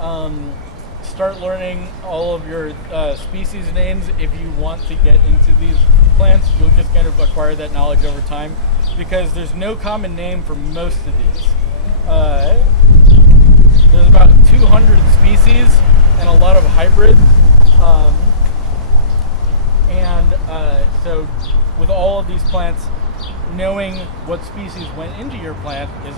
start learning all of your species names. If you want to get into these plants, you'll just kind of acquire that knowledge over time because there's no common name for most of these. There's about 200 species and a lot of hybrids. So with all of these plants, knowing what species went into your plant is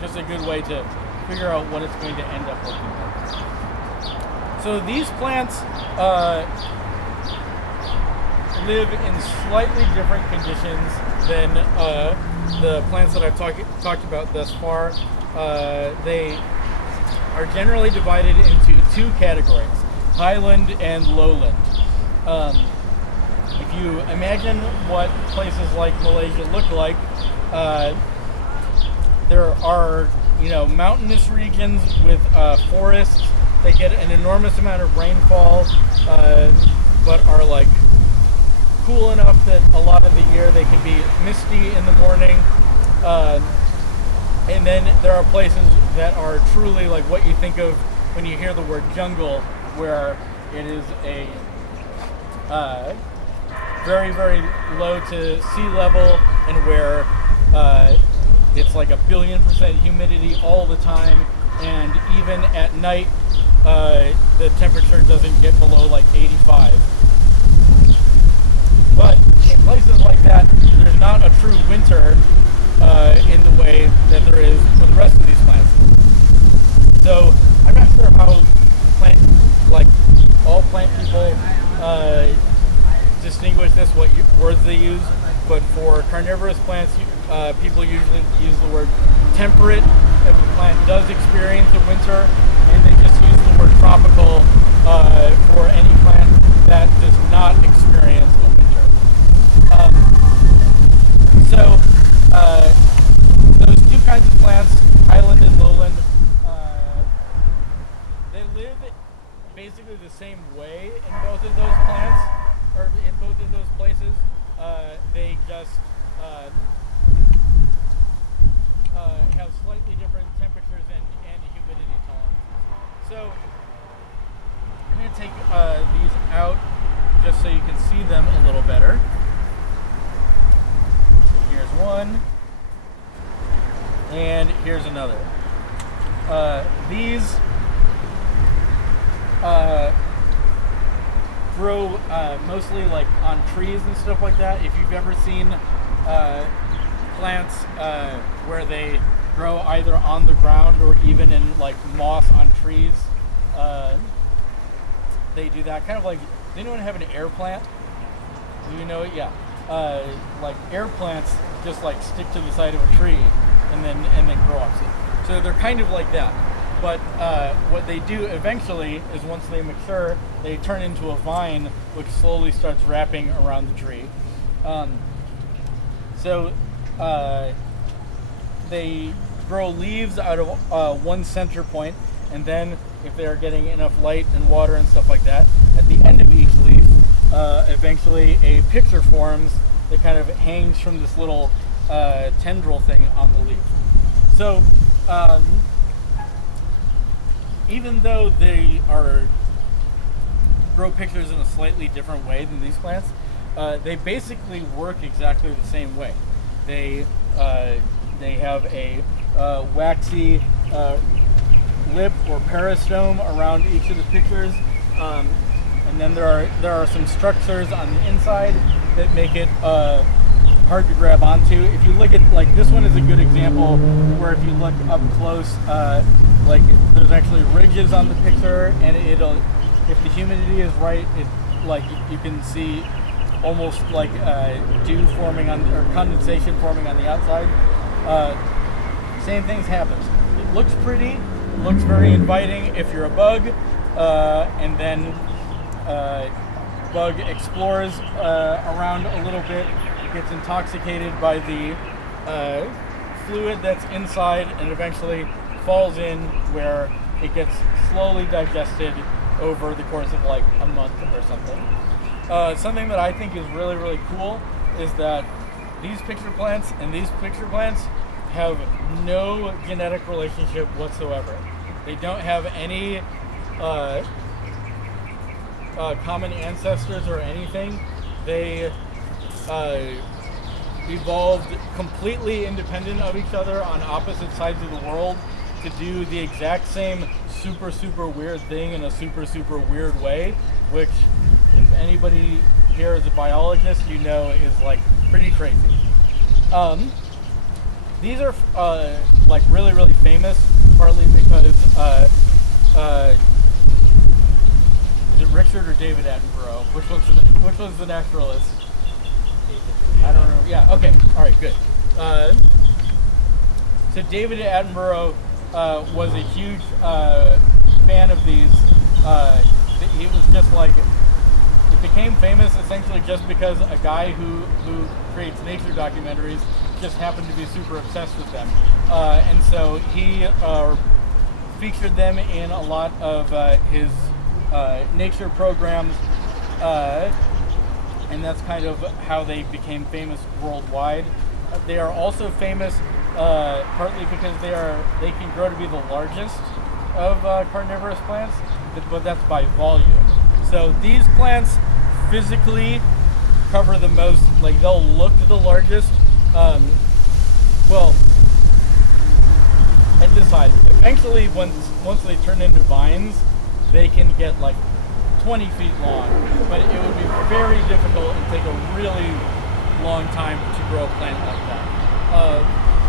just a good way to figure out what it's going to end up looking like. So these plants live in slightly different conditions than the plants that I've talked about thus far. They are generally divided into two categories, highland and lowland. If you imagine what places like Malaysia look like, there are mountainous regions with forests. They get an enormous amount of rainfall, but are like cool enough that a lot of the year they can be misty in the morning. And then there are places that are truly like what you think of when you hear the word jungle, where it is a very, very low to sea level, and where it's like 1,000,000,000% humidity all the time, and even at night the temperature doesn't get below like 85. But in places like that, there's not a true winter in the way that there is for the rest of these plants. So I'm not sure how all plant people distinguish this, what words they use, but for carnivorous plants, people usually use the word temperate if the plant does experience a winter, and they just use the word tropical for any plant that does not experience a winter. Those two kinds of plants, highland and lowland, they live basically the same way in both of those plants, or in both of those places. They just have slightly different temperatures and humidity tolerances. So I'm going to take these out just so you can see them a little better. So here's one, and here's another. These grow mostly like on trees and stuff like that. If you've ever seen plants where they grow either on the ground or even in like moss on trees, they do that. Kind of like, does anyone have an air plant? Do you know it? Yeah. Like air plants just like stick to the side of a tree and then grow up. So they're kind of like that. But what they do eventually is once they mature, they turn into a vine, which slowly starts wrapping around the tree. They grow leaves out of one center point, and then if they are getting enough light and water and stuff like that, at the end of each leaf, eventually a picture forms that kind of hangs from this little tendril thing on the leaf. So even though they are grow pictures in a slightly different way than these plants. They basically work exactly the same way. They have a waxy lip or peristome around each of the pictures, and then there are some structures on the inside that make it hard to grab onto. If you look at, like, this one is a good example where if you look up close, like, there's actually ridges on the picture, and it'll, if the humidity is right, it, like, you can see almost like dew forming on, or condensation forming on the outside. Same things happen. It looks pretty, it looks very inviting if you're a bug, and then bug explores around a little bit, gets intoxicated by the fluid that's inside, and eventually falls in, where it gets slowly digested over the course of like a month or something. Something that I think is really, really cool is that these picture plants and these picture plants have no genetic relationship whatsoever. They don't have any common ancestors or anything. They evolved completely independent of each other on opposite sides of the world to do the exact same super, super weird thing in a super, super weird way, which, if anybody here is a biologist, you know is like pretty crazy. These are like really, really famous, partly because is it Richard or David Attenborough? Which one's the naturalist? I don't know. Yeah. Okay. All right. Good. So David Attenborough was a huge fan of these. He was just like, it became famous essentially just because a guy who creates nature documentaries just happened to be super obsessed with them, and so he featured them in a lot of his nature programs, and that's kind of how they became famous worldwide. They are also famous partly because they can grow to be the largest of carnivorous plants, but that's by volume. So these plants physically cover the most, like they'll look the largest, well, at this size. Eventually, once they turn into vines, they can get like 20 feet long, but it would be very difficult and take a really long time to grow a plant like that.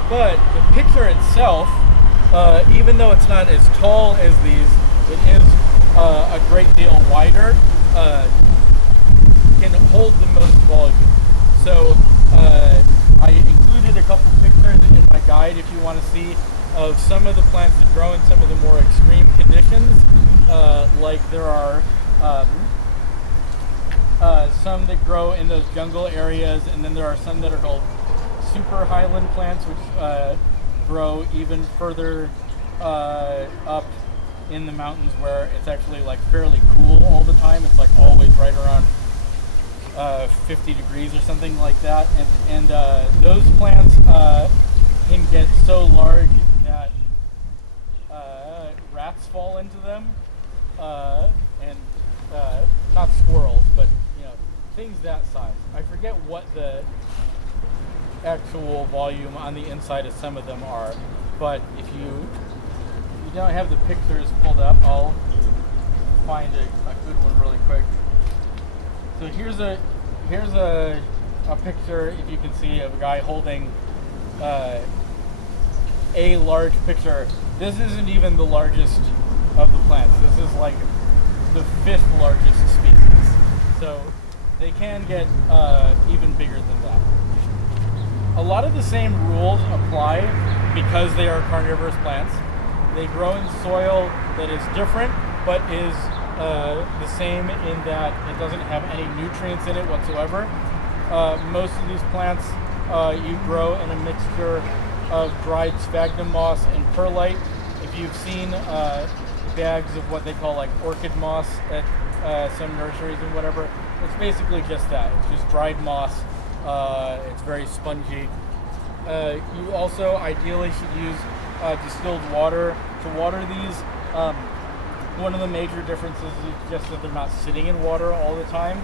But the picture itself, even though it's not as tall as these, it is a great deal wider, can hold the most volume. So I included a couple pictures in my guide if you want to see of some of the plants that grow in some of the more extreme conditions. Like there are some that grow in those jungle areas, and then there are some that are called super highland plants, which grow even further up in the mountains, where it's actually like fairly cool all the time. It's like always right around 50 degrees or something like that, and those plants can get so large that rats fall into them, and not squirrels, but things that size. I forget what the actual volume on the inside of some of them are, but if you don't have the pictures pulled up, I'll find a good one really quick. So here's a picture, if you can see, of a guy holding a large picture. This isn't even the largest of the plants. This is like the 5th largest species. So they can get even bigger than that. A lot of the same rules apply because they are carnivorous plants. They grow in soil that is different, but is the same in that it doesn't have any nutrients in it whatsoever. Most of these plants you grow in a mixture of dried sphagnum moss and perlite. If you've seen bags of what they call like orchid moss at some nurseries and whatever, it's basically just that. It's just dried moss. It's very spongy. You also ideally should use distilled water to water these. One of the major differences is just that they're not sitting in water all the time.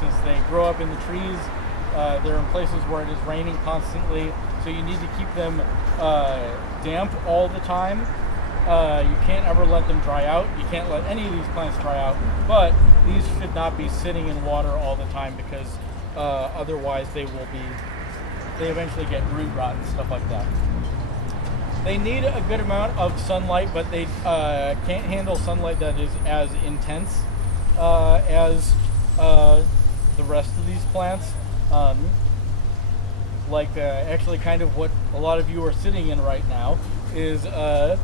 Since they grow up in the trees, they're in places where it is raining constantly, so you need to keep them damp all the time. You can't ever let them dry out. You can't let any of these plants dry out, but these should not be sitting in water all the time because otherwise they eventually get root rot and stuff like that. They need a good amount of sunlight, but they can't handle sunlight that is as intense as the rest of these plants. Actually kind of what a lot of you are sitting in right now is a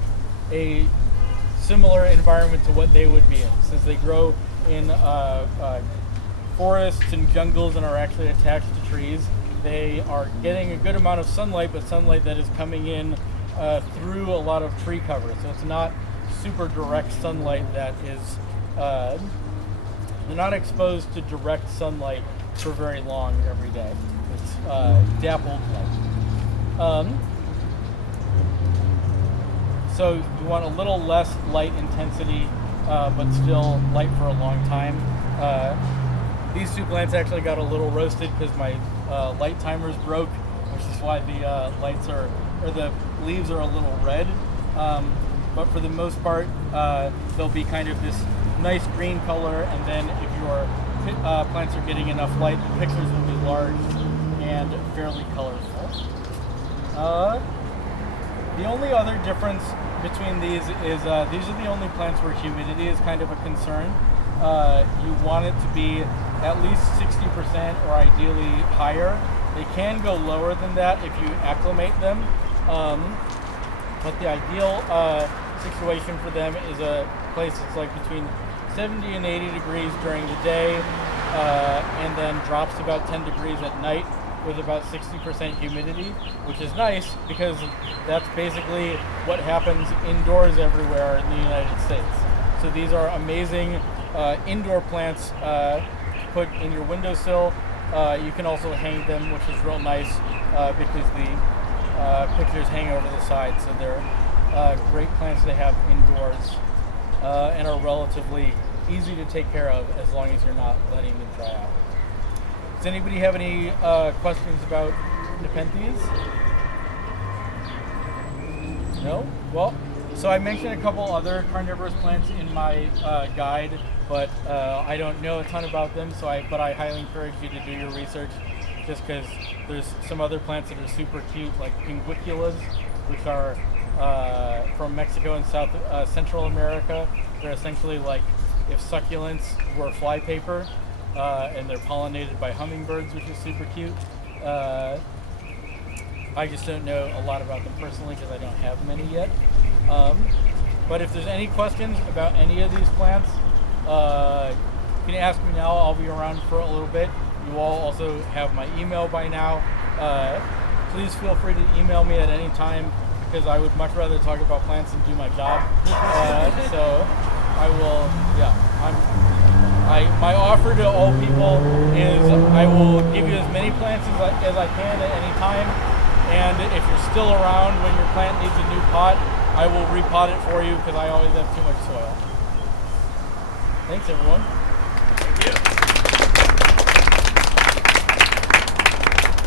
similar environment to what they would be in, since they grow in forests and jungles and are actually attached to trees. They are getting a good amount of sunlight, but sunlight that is coming in through a lot of tree cover. So it's not super direct sunlight that is, they're not exposed to direct sunlight for very long every day. It's dappled light. So you want a little less light intensity, but still light for a long time. These two plants actually got a little roasted because my light timers broke, which is why the leaves are a little red. But for the most part, they'll be kind of this nice green color, and then if your plants are getting enough light, the pictures will be large and fairly colorful. The only other difference between these is these are the only plants where humidity is kind of a concern. You want it to be at least 60% or ideally higher. They can go lower than that if you acclimate them, but the ideal situation for them is a place that's like between 70 and 80 degrees during the day, and then drops about 10 degrees at night with about 60% humidity, which is nice because that's basically what happens indoors everywhere in the United States. So these are amazing indoor plants to put in your windowsill. You can also hang them, which is real nice because the pictures hang over the side, so they're great plants to have indoors and are relatively easy to take care of as long as you're not letting them dry out. Does anybody have any questions about Nepenthes? No? Well, so I mentioned a couple other carnivorous plants in my guide, but I don't know a ton about them, but I highly encourage you to do your research, just because there's some other plants that are super cute, like pinguiculas, which are from Mexico and Central America. They're essentially like if succulents were flypaper, and they're pollinated by hummingbirds, which is super cute. I just don't know a lot about them personally because I don't have many yet. But if there's any questions about any of these plants, you can ask me now. I'll be around for a little bit. You all also have my email by now. Please feel free to email me at any time because I would much rather talk about plants and do my job. So I will, my offer to all people is I will give you as many plants as I can at any time, and if you're still around when your plant needs a new pot, I will repot it for you because I always have too much soil. Thanks everyone.